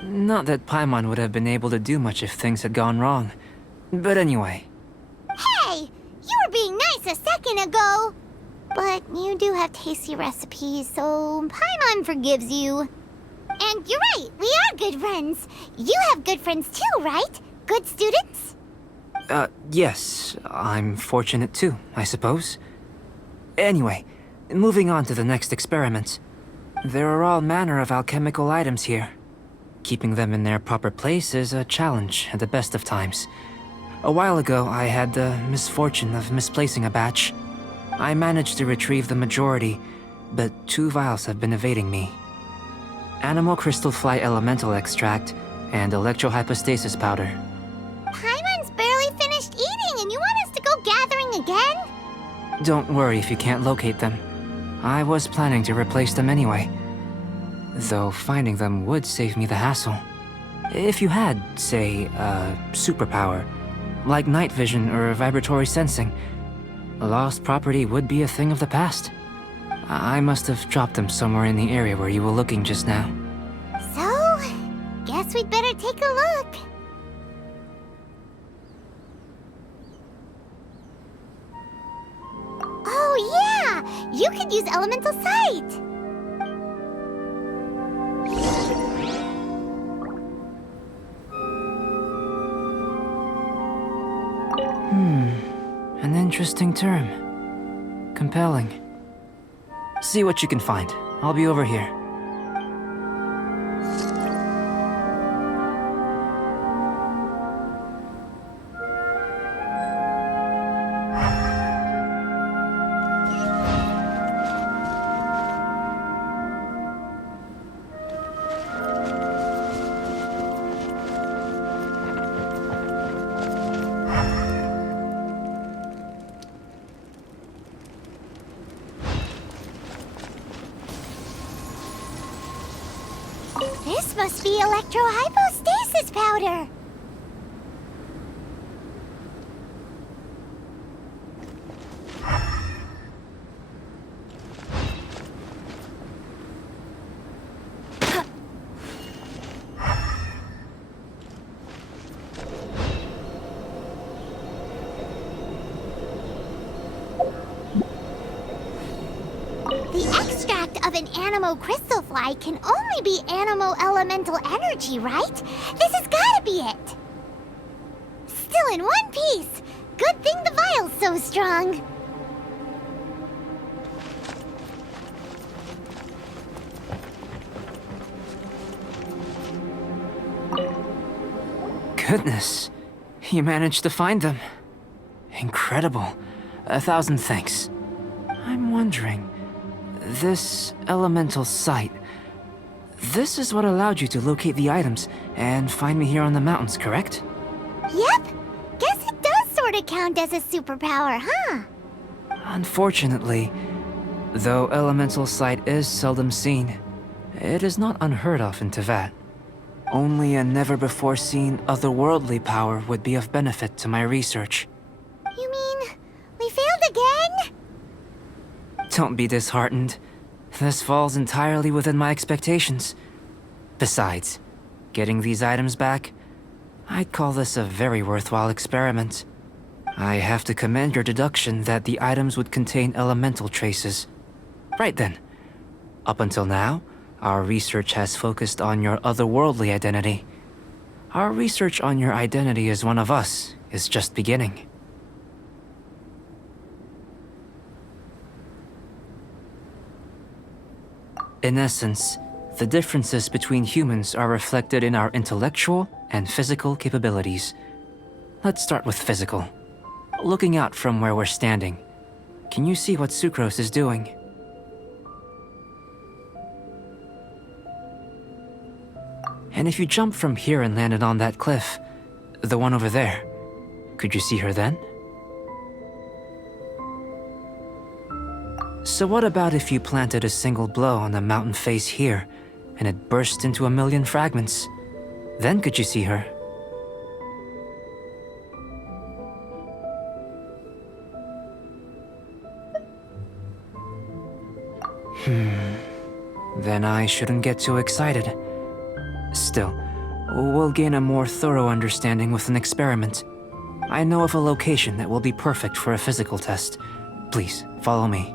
Not that Paimon would have been able to do much if things had gone wrong. But anyway. Hey! You were being nice a second ago! But you do have tasty recipes, so Paimon forgives you. And you're right, we are good friends. You have good friends too, right? Good students? Yes. I'm fortunate too, I suppose. Anyway, moving on to the next experiment. There are all manner of alchemical items here. Keeping them in their proper place is a challenge at the best of times. A while ago, I had the misfortune of misplacing a batch. I managed to retrieve the majority, but 2 vials have been evading me. Animal crystal fly elemental extract and electrohypostasis powder. Paimon's barely finished eating and you want us to go gathering again? Don't worry if you can't locate them. I was planning to replace them anyway. Though finding them would save me the hassle. If you had, say, a superpower, like night vision or vibratory sensing, lost property would be a thing of the past. I must have dropped them somewhere in the area where you were looking just now. So, guess we'd better take a look. Oh yeah! You could use Elemental Sight! An interesting term. Compelling. See what you can find. I'll be over here. This must be electrohypostasis powder! The extract of an animo crystal fly can only be animo elemental energy, right? This has gotta be it! Still in one piece! Good thing the vial's so strong! Goodness, you managed to find them. Incredible. 1,000 thanks. I'm wondering, this elemental sight, this is what allowed you to locate the items and find me here on the mountains, correct? Yep! Guess it does sorta count as a superpower, huh? Unfortunately, though elemental sight is seldom seen, it is not unheard of in Teyvat. Only a never-before-seen otherworldly power would be of benefit to my research. You mean, we failed again? Don't be disheartened. This falls entirely within my expectations. Besides, getting these items back, I'd call this a very worthwhile experiment. I have to commend your deduction that the items would contain elemental traces. Right then. Up until now, our research has focused on your otherworldly identity. Our research on your identity as one of us is just beginning. In essence, the differences between humans are reflected in our intellectual and physical capabilities. Let's start with physical. Looking out from where we're standing, can you see what Sucrose is doing? And if you jump from here and landed on that cliff, the one over there, could you see her then? So what about if you planted a single blow on the mountain face here, and it burst into 1,000,000 fragments? Then could you see her? Then I shouldn't get too excited. Still, we'll gain a more thorough understanding with an experiment. I know of a location that will be perfect for a physical test. Please, follow me.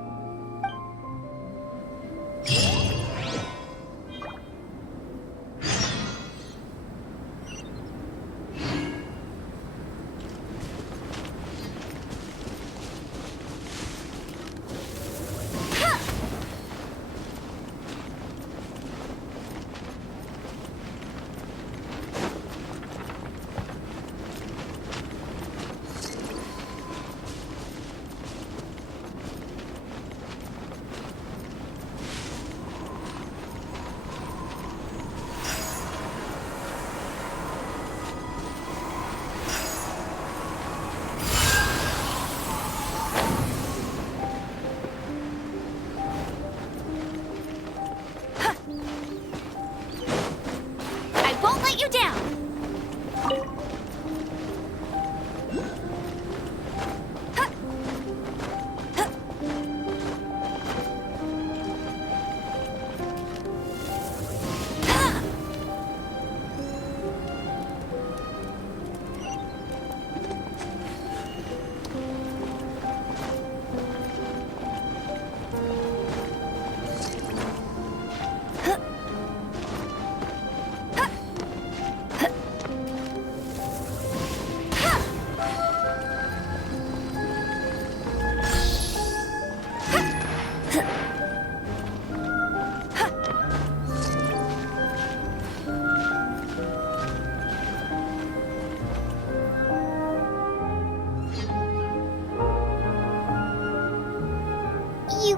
You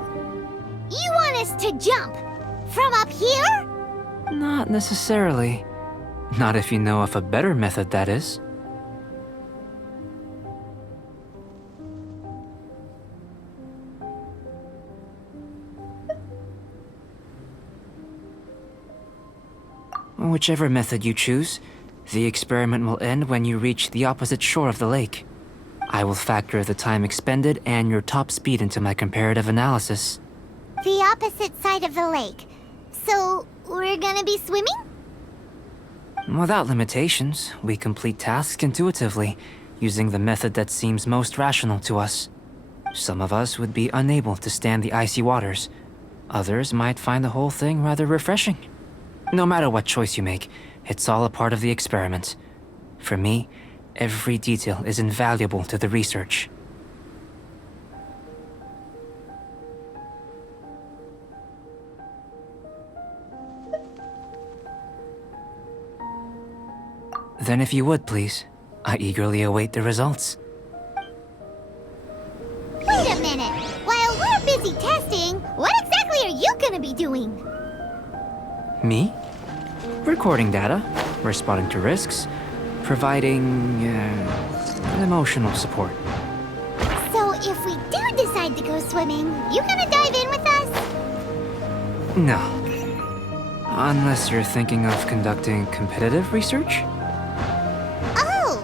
want us to jump? From up here? Not necessarily. Not if you know of a better method, that is. Whichever method you choose, the experiment will end when you reach the opposite shore of the lake. I will factor the time expended and your top speed into my comparative analysis. The opposite side of the lake. So, we're gonna be swimming? Without limitations, we complete tasks intuitively, using the method that seems most rational to us. Some of us would be unable to stand the icy waters. Others might find the whole thing rather refreshing. No matter what choice you make, it's all a part of the experiment. For me, every detail is invaluable to the research. Then if you would, please, I eagerly await the results. Wait a minute! While we're busy testing, what exactly are you gonna be doing? Me? Recording data, responding to risks, providing, emotional support. So if we do decide to go swimming, you gonna dive in with us? No. Unless you're thinking of conducting competitive research? Oh!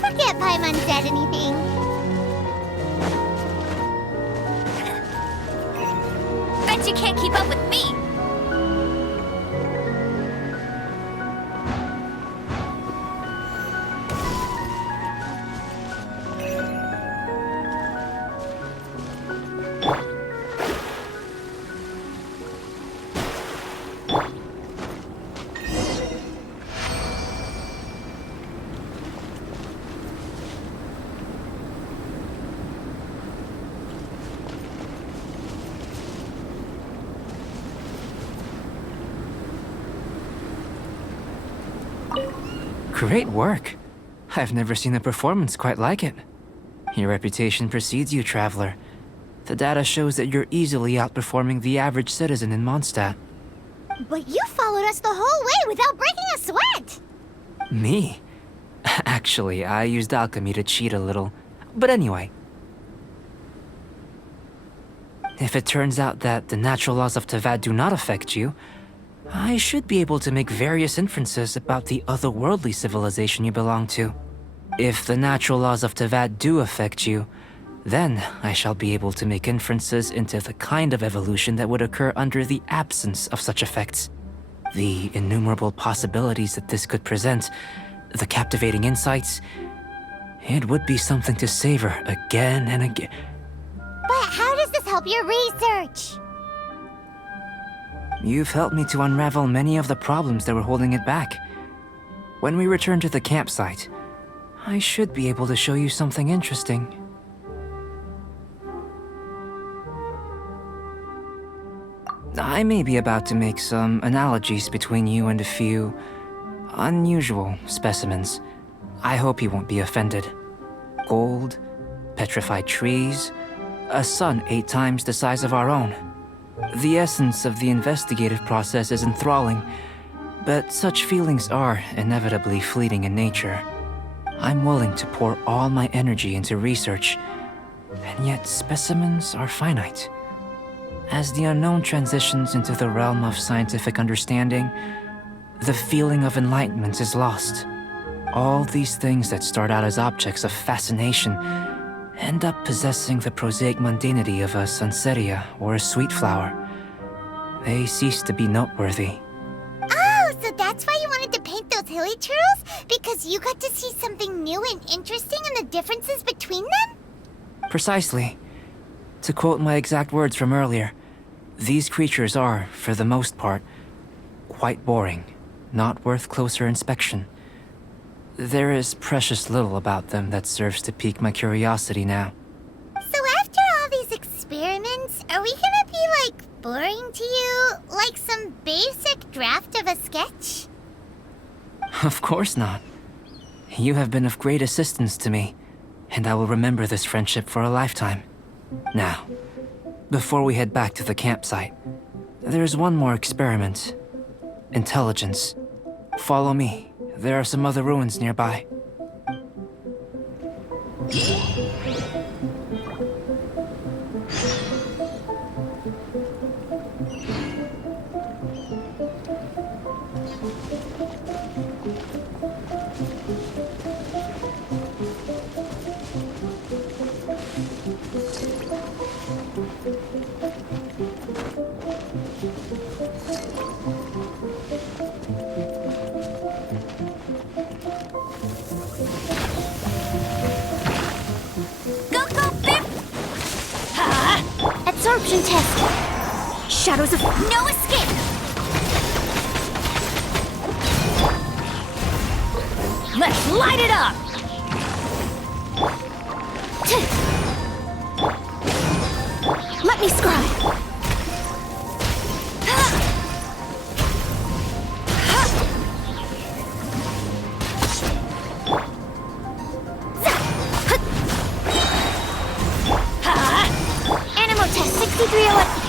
Forget Paimon said anything. Bet you can't keep up with me! Great work. I've never seen a performance quite like it. Your reputation precedes you, Traveler. The data shows that you're easily outperforming the average citizen in Mondstadt. But you followed us the whole way without breaking a sweat! Me? Actually, I used alchemy to cheat a little. But anyway. If it turns out that the natural laws of Tavad do not affect you, I should be able to make various inferences about the otherworldly civilization you belong to. If the natural laws of Tavad do affect you, then I shall be able to make inferences into the kind of evolution that would occur under the absence of such effects. The innumerable possibilities that this could present, the captivating insights, it would be something to savor again and again. But how does this help your research? You've helped me to unravel many of the problems that were holding it back. When we return to the campsite, I should be able to show you something interesting. I may be about to make some analogies between you and a few unusual specimens. I hope you won't be offended. Gold, petrified trees, a sun 8 times the size of our own. The essence of the investigative process is enthralling, but such feelings are inevitably fleeting in nature. I'm willing to pour all my energy into research, and yet specimens are finite. As the unknown transitions into the realm of scientific understanding, the feeling of enlightenment is lost. All these things that start out as objects of fascination end up possessing the prosaic mundanity of a sunsetia or a sweet flower. They cease to be noteworthy. Oh, so that's why you wanted to paint those hilly turtles? Because you got to see something new and interesting and the differences between them? Precisely. To quote my exact words from earlier, these creatures are, for the most part, quite boring, not worth closer inspection. There is precious little about them that serves to pique my curiosity now. So after all these experiments, are we gonna be, like, boring to you? Like some basic draft of a sketch? Of course not. You have been of great assistance to me, and I will remember this friendship for a lifetime. Now, before we head back to the campsite, there's one more experiment. Intelligence. Follow me. There are some other ruins nearby. Absorption test. Shadows of no escape. Let's light it up. Let me scry. Animal test 6311.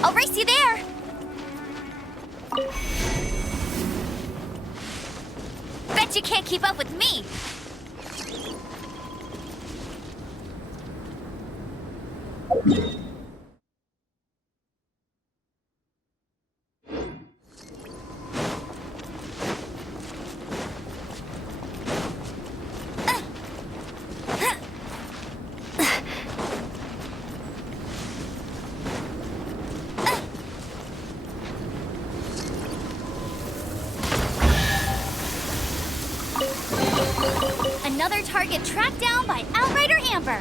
I'll race you there. Bet you can't keep up with me. Another target tracked down by Outrider Amber.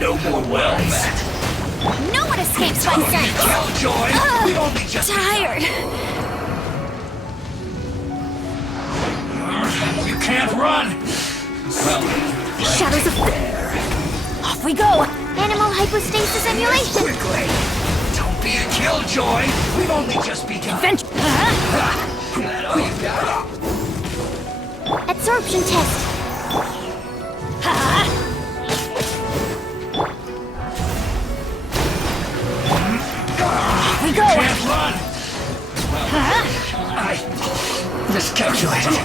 No more well met. No one escapes my sight. Killjoy! We've only just Tired. You can't run! Well, Shadows of Off we go. Animal hypostasis emulation. quickly! Don't be a killjoy! We've only just begun. Adventure. Oh, you got it. Absorption test. We go. Can't run! I miscalculated.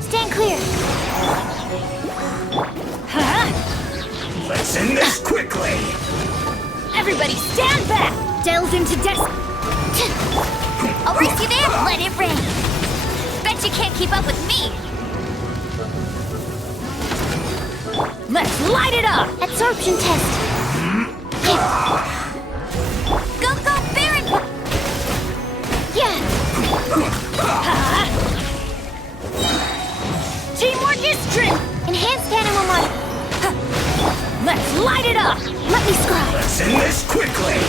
Stand clear. Let's end this quickly! Everybody stand back. delve into I'll race you there, let it rain. Bet you can't keep up with me. Let's light it up! Absorption test. Go, go, Baron! Yeah. Teamwork is strength! Enhanced animal mod. Let's light it up! Let me scry. Let's end this quickly!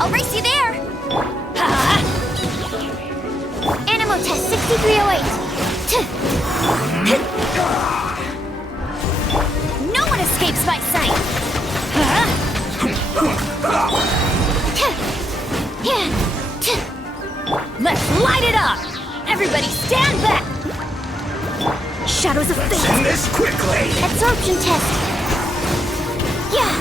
I'll race you there. Animal test 6308. No one escapes my sight. Let's light it up! Everybody stand back! Shadows of Let's fate! end this quickly! Absorption test. Yeah.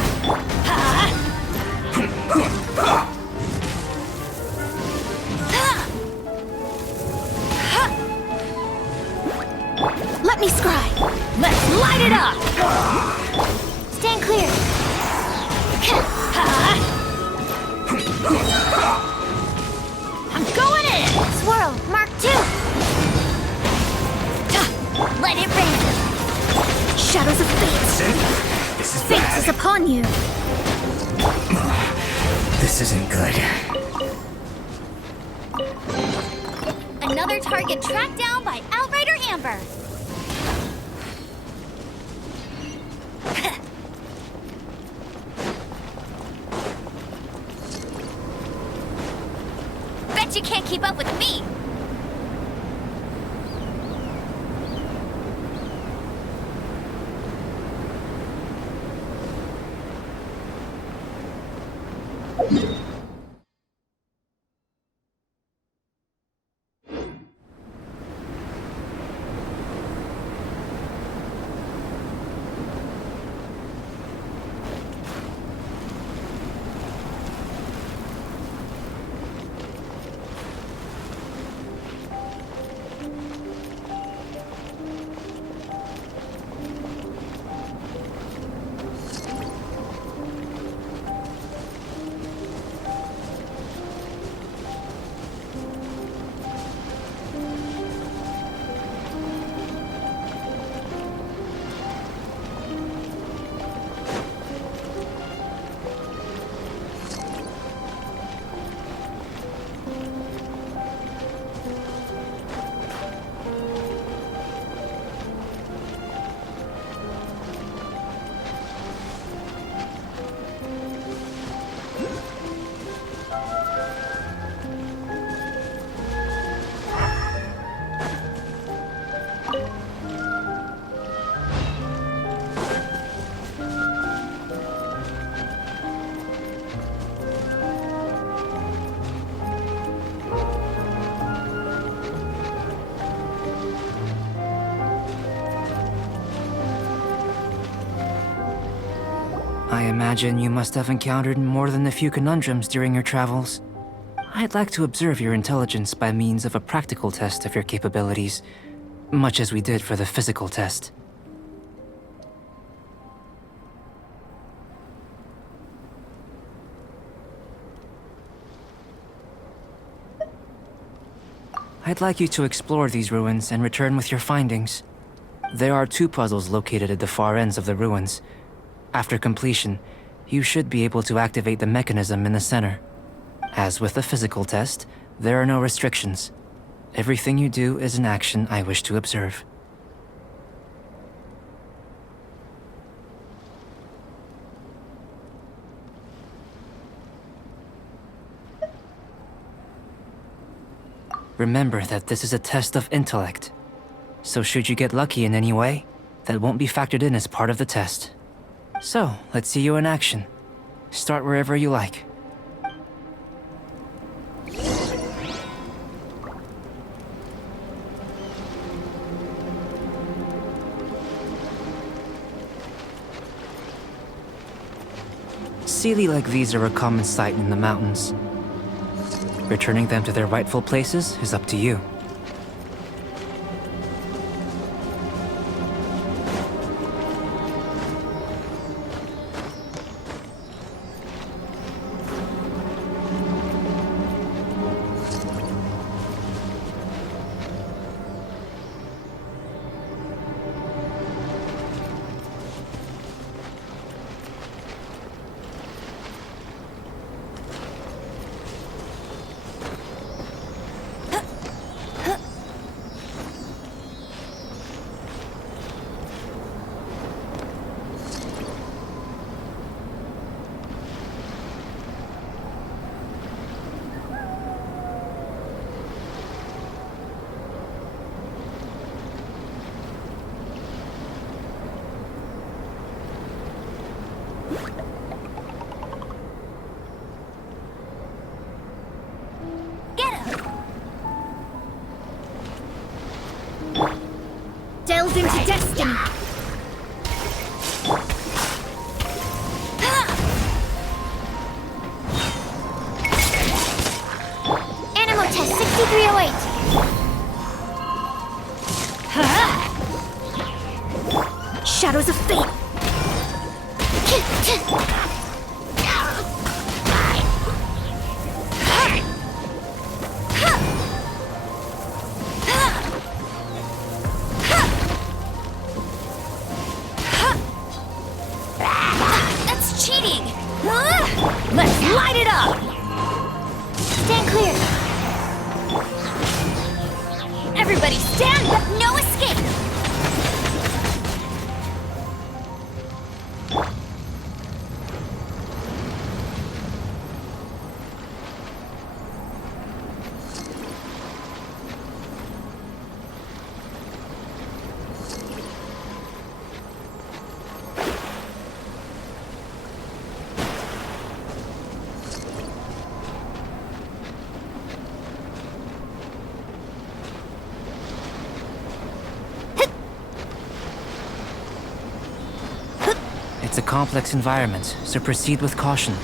Let me scry! Let's light it up! Stand clear. I'm going in! Swirl. Mark 2. Let it rain. Shadows of fate! This is Fate bad. is upon you! This isn't good. Another target tracked down by Outrider Amber. Bet you can't keep up with me. I imagine you must have encountered more than a few conundrums during your travels. I'd like to observe your intelligence by means of a practical test of your capabilities, much as we did for the physical test. I'd like you to explore these ruins and return with your findings. There are 2 puzzles located at the far ends of the ruins. After completion, you should be able to activate the mechanism in the center. As with the physical test, there are no restrictions. Everything you do is an action I wish to observe. Remember that this is a test of intellect. So should you get lucky in any way, that won't be factored in as part of the test. So, let's see you in action. Start wherever you like. Sealy like these are a common sight in the mountains. Returning them to their rightful places is up to you. evolved into destiny. Animal test 6308. Shadows of fate. That's cheating. Let's light it up. Stand clear. Everybody stand, but no escape. It's a complex environment, so proceed with caution.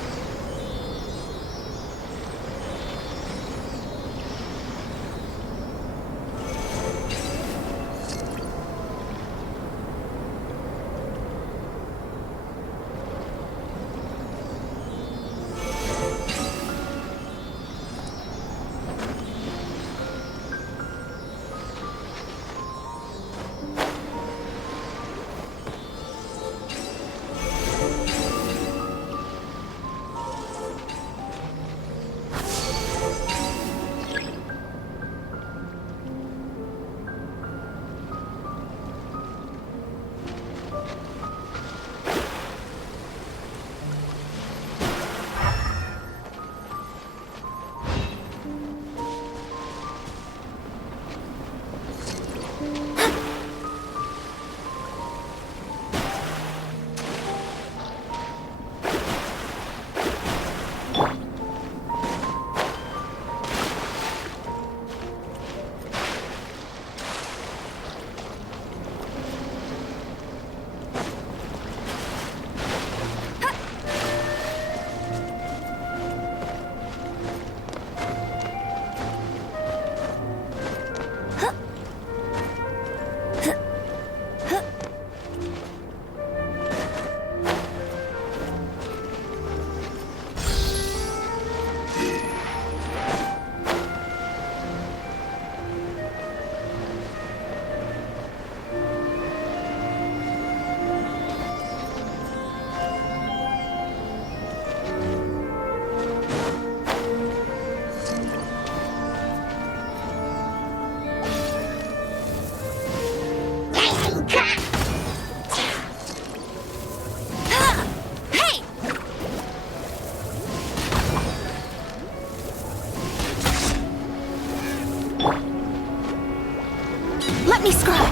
Let me scry.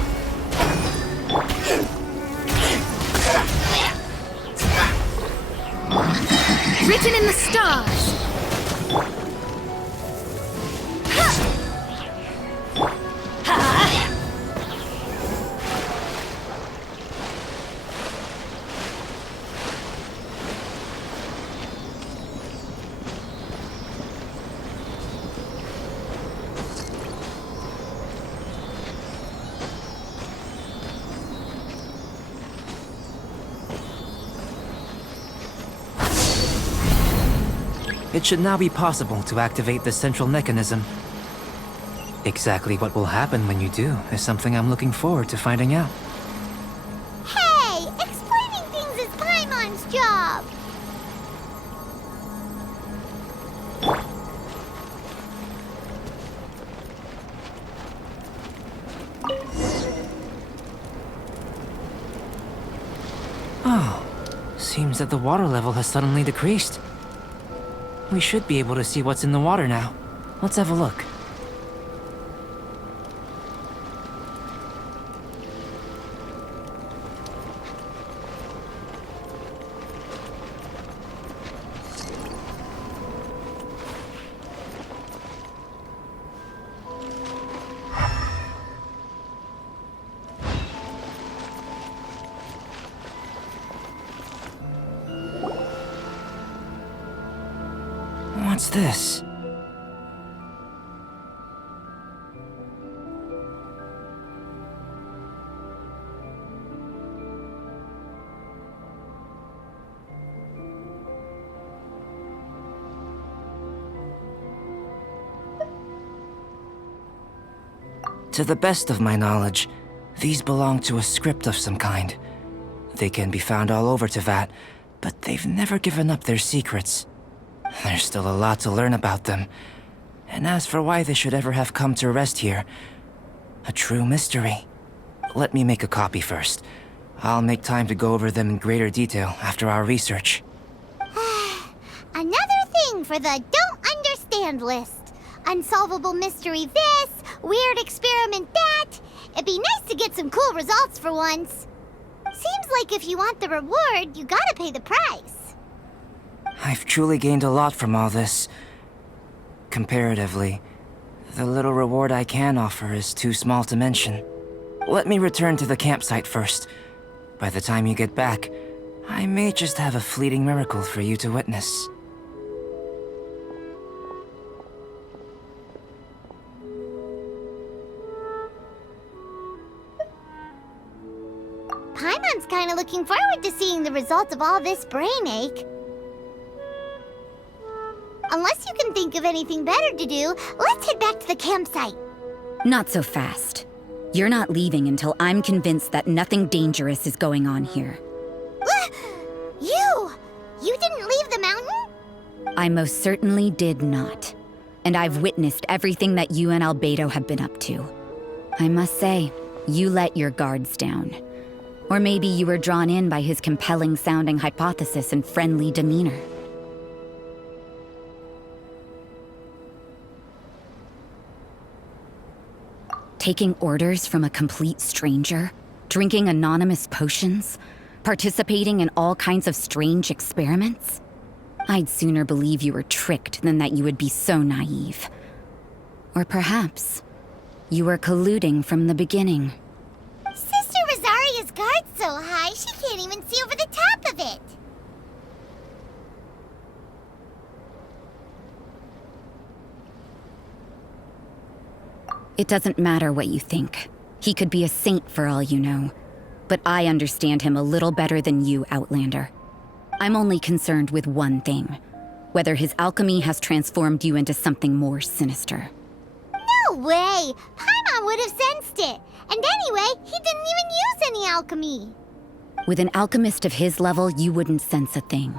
Written in the stars. It should now be possible to activate the central mechanism. Exactly what will happen when you do is something I'm looking forward to finding out. Hey, explaining things is Paimon's job. Oh, seems that the water level has suddenly decreased. We should be able to see what's in the water now. Let's have a look. What's this? To the best of my knowledge, these belong to a script of some kind. They can be found all over Teyvat, but they've never given up their secrets. There's still a lot to learn about them. And as for why they should ever have come to rest here, a true mystery. Let me make a copy first. I'll make time to go over them in greater detail after our research. Another thing for the don't understand list. Unsolvable mystery this, weird experiment that. It'd be nice to get some cool results for once. Seems like if you want the reward, you gotta pay the price. I've truly gained a lot from all this. Comparatively, the little reward I can offer is too small to mention. Let me return to the campsite first. By the time you get back, I may just have a fleeting miracle for you to witness. Paimon's kinda looking forward to seeing the results of all this brain ache. Unless you can think of anything better to do, let's head back to the campsite. Not so fast. You're not leaving until I'm convinced that nothing dangerous is going on here. You didn't leave the mountain? I most certainly did not. And I've witnessed everything that you and Albedo have been up to. I must say, you let your guards down. Or maybe you were drawn in by his compelling-sounding hypothesis and friendly demeanor. Taking orders from a complete stranger? Drinking anonymous potions? Participating in all kinds of strange experiments? I'd sooner believe you were tricked than that you would be so naive. Or perhaps, you were colluding from the beginning. Sister Rosaria's guard's so high, she can't even see over the top of it. It doesn't matter what you think. He could be a saint for all you know. But I understand him a little better than you, Outlander. I'm only concerned with one thing. Whether his alchemy has transformed you into something more sinister. No way! Paimon would have sensed it. And anyway, he didn't even use any alchemy. With an alchemist of his level, you wouldn't sense a thing.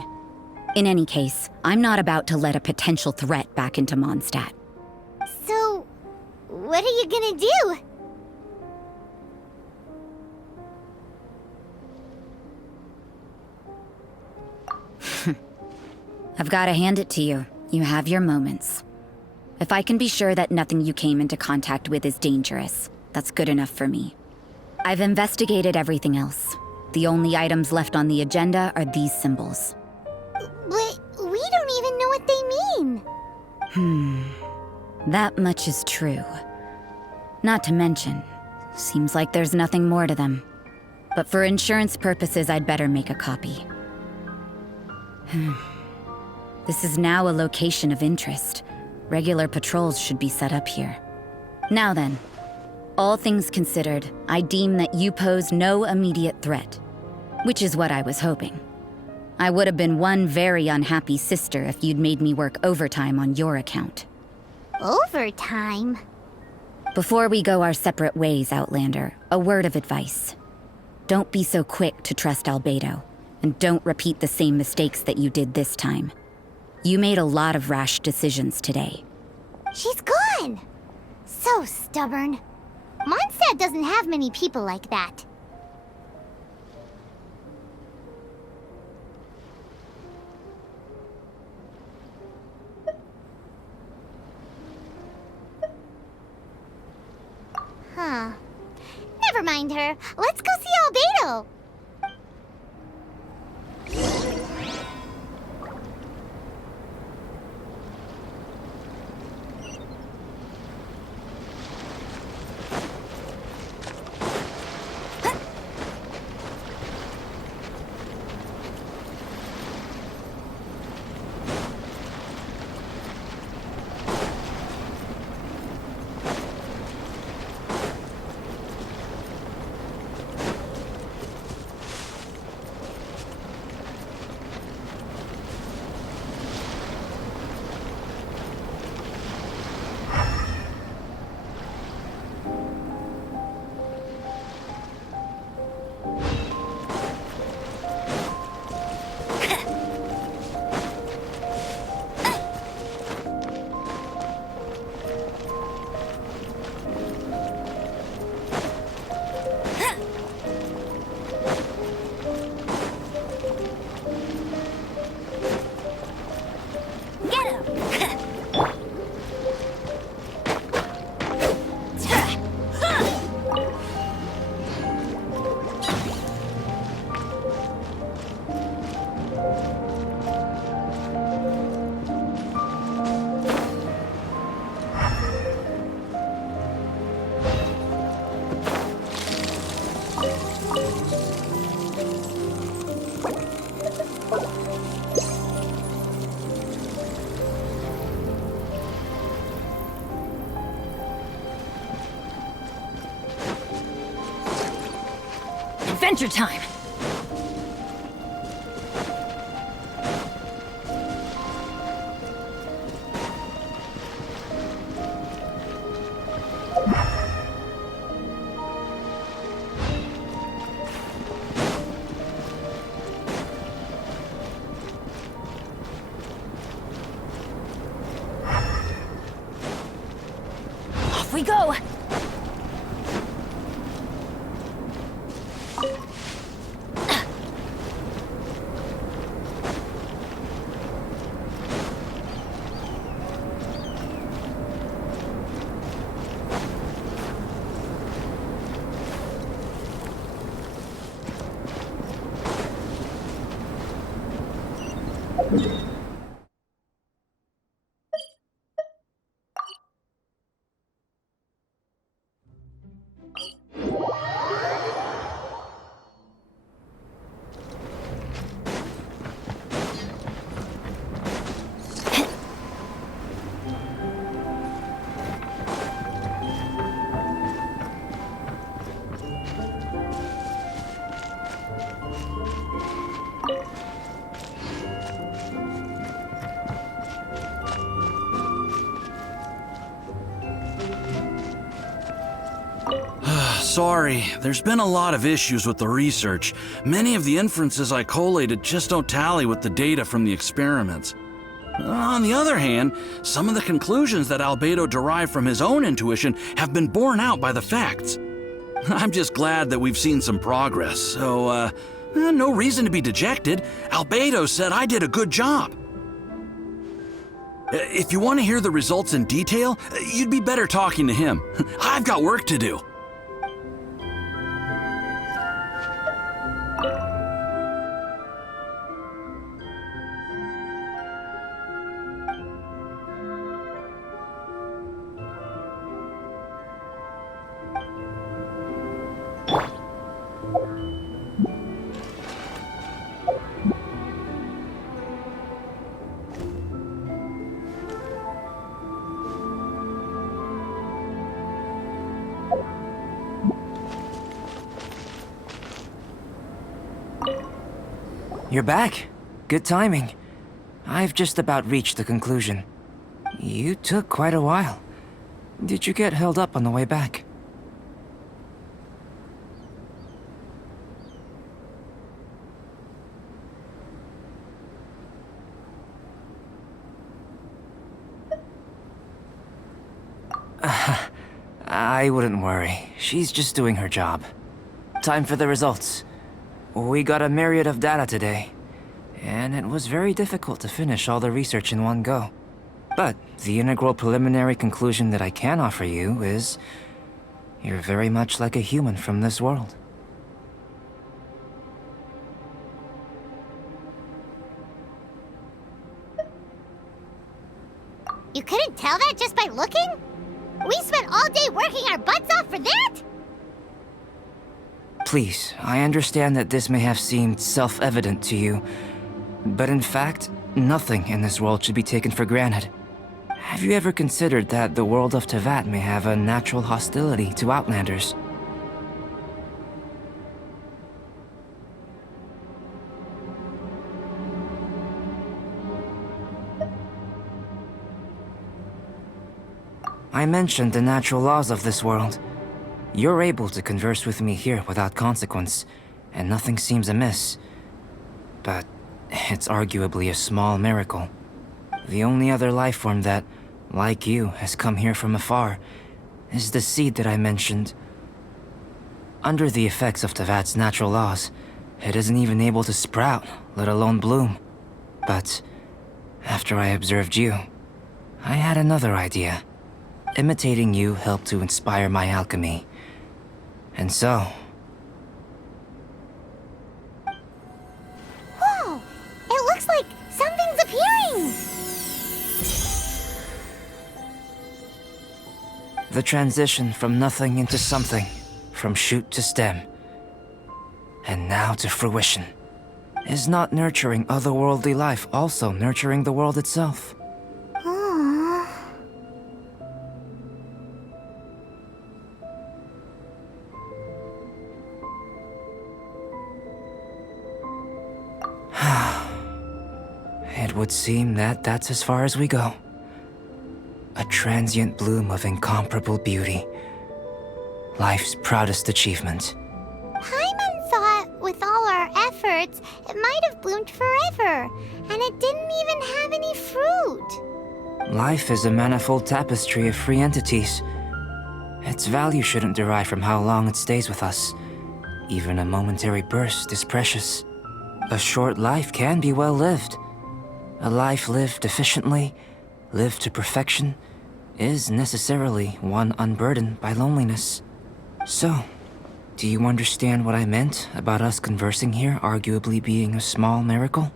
In any case, I'm not about to let a potential threat back into Mondstadt. So, what are you gonna do? I've got to hand it to you. You have your moments. If I can be sure that nothing you came into contact with is dangerous, that's good enough for me. I've investigated everything else. The only items left on the agenda are these symbols. But we don't even know what they mean. That much is true. Not to mention, seems like there's nothing more to them. But for insurance purposes, I'd better make a copy. This is now a location of interest. Regular patrols should be set up here. Now then, all things considered, I deem that you pose no immediate threat. Which is what I was hoping. I would have been one very unhappy sister if you'd made me work overtime on your account. Overtime? Before we go our separate ways, Outlander, a word of advice. Don't be so quick to trust Albedo, and don't repeat the same mistakes that you did this time. You made a lot of rash decisions today. She's gone! So stubborn. Mondstadt doesn't have many people like that. Huh. Never mind her. Let's go see Albedo. Adventure time! Off we go! Sorry, there's been a lot of issues with the research. Many of the inferences I collated just don't tally with the data from the experiments. On the other hand, some of the conclusions that Albedo derived from his own intuition have been borne out by the facts. I'm just glad that we've seen some progress, so, no reason to be dejected. Albedo said I did a good job. If you want to hear the results in detail, you'd be better talking to him. I've got work to do. You're back. Good timing. I've just about reached the conclusion. You took quite a while. Did you get held up on the way back? I wouldn't worry. She's just doing her job. Time for the results. We got a myriad of data today, and it was very difficult to finish all the research in one go. But the integral preliminary conclusion that I can offer you is you're very much like a human from this world. You couldn't tell that just by looking? We spent all day working our butts off for that? Please, I understand that this may have seemed self-evident to you, but in fact, nothing in this world should be taken for granted. Have you ever considered that the world of Teyvat may have a natural hostility to Outlanders? I mentioned the natural laws of this world. You're able to converse with me here without consequence, and nothing seems amiss. But it's arguably a small miracle. The only other life form that, like you, has come here from afar is the seed that I mentioned. Under the effects of Teyvat's natural laws, it isn't even able to sprout, let alone bloom. But after I observed you, I had another idea. Imitating you helped to inspire my alchemy. And so... Whoa! It looks like something's appearing! the transition from nothing into something, from shoot to stem. and now to fruition. Is not nurturing otherworldly life also nurturing the world itself? Aww. It would seem that that's as far as we go. A transient bloom of incomparable beauty. Life's proudest achievement. Paimon thought, with all our efforts, it might have bloomed forever, and it didn't even have any fruit. Life is a manifold tapestry of free entities. Its value shouldn't derive from how long it stays with us. Even a momentary burst is precious. A short life can be well lived. A life lived efficiently, lived to perfection, is necessarily one unburdened by loneliness. So, do you understand what I meant about us conversing here arguably being a small miracle?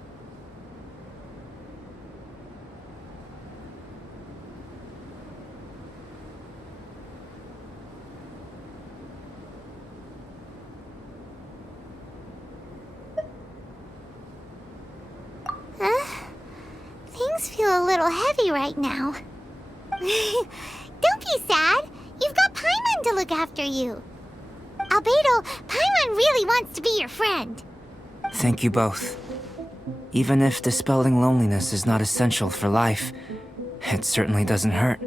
Things feel a little heavy right now. Don't be sad. You've got Paimon to look after you. Albedo, Paimon really wants to be your friend. Thank you both. Even if dispelling loneliness is not essential for life, it certainly doesn't hurt.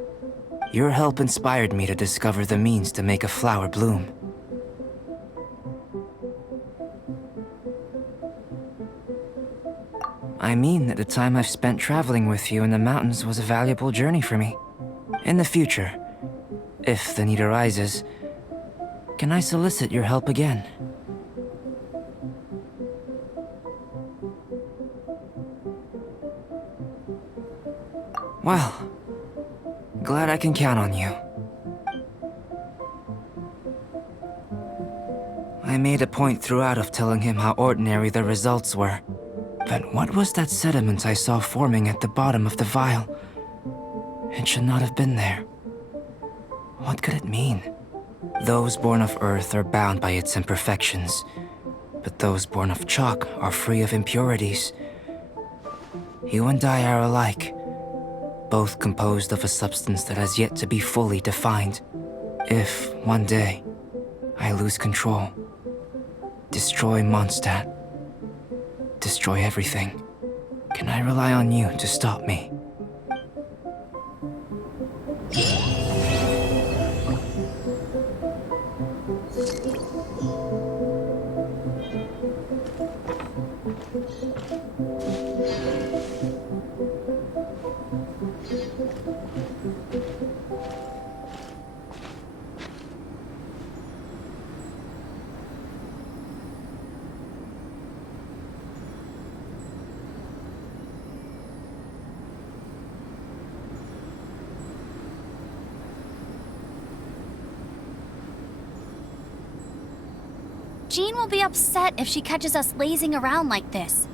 Your help inspired me to discover the means to make a flower bloom. I mean that the time I've spent traveling with you in the mountains was a valuable journey for me. In the future, if the need arises, can I solicit your help again? Well, glad I can count on you. I made a point throughout of telling him how ordinary the results were. But what was that sediment I saw forming at the bottom of the vial? It should not have been there. What could it mean? Those born of Earth are bound by its imperfections, but those born of chalk are free of impurities. You and I are alike, both composed of a substance that has yet to be fully defined. If, one day, I lose control, destroy Mondstadt, destroy everything, can I rely on you to stop me? Jean will be upset if she catches us lazing around like this.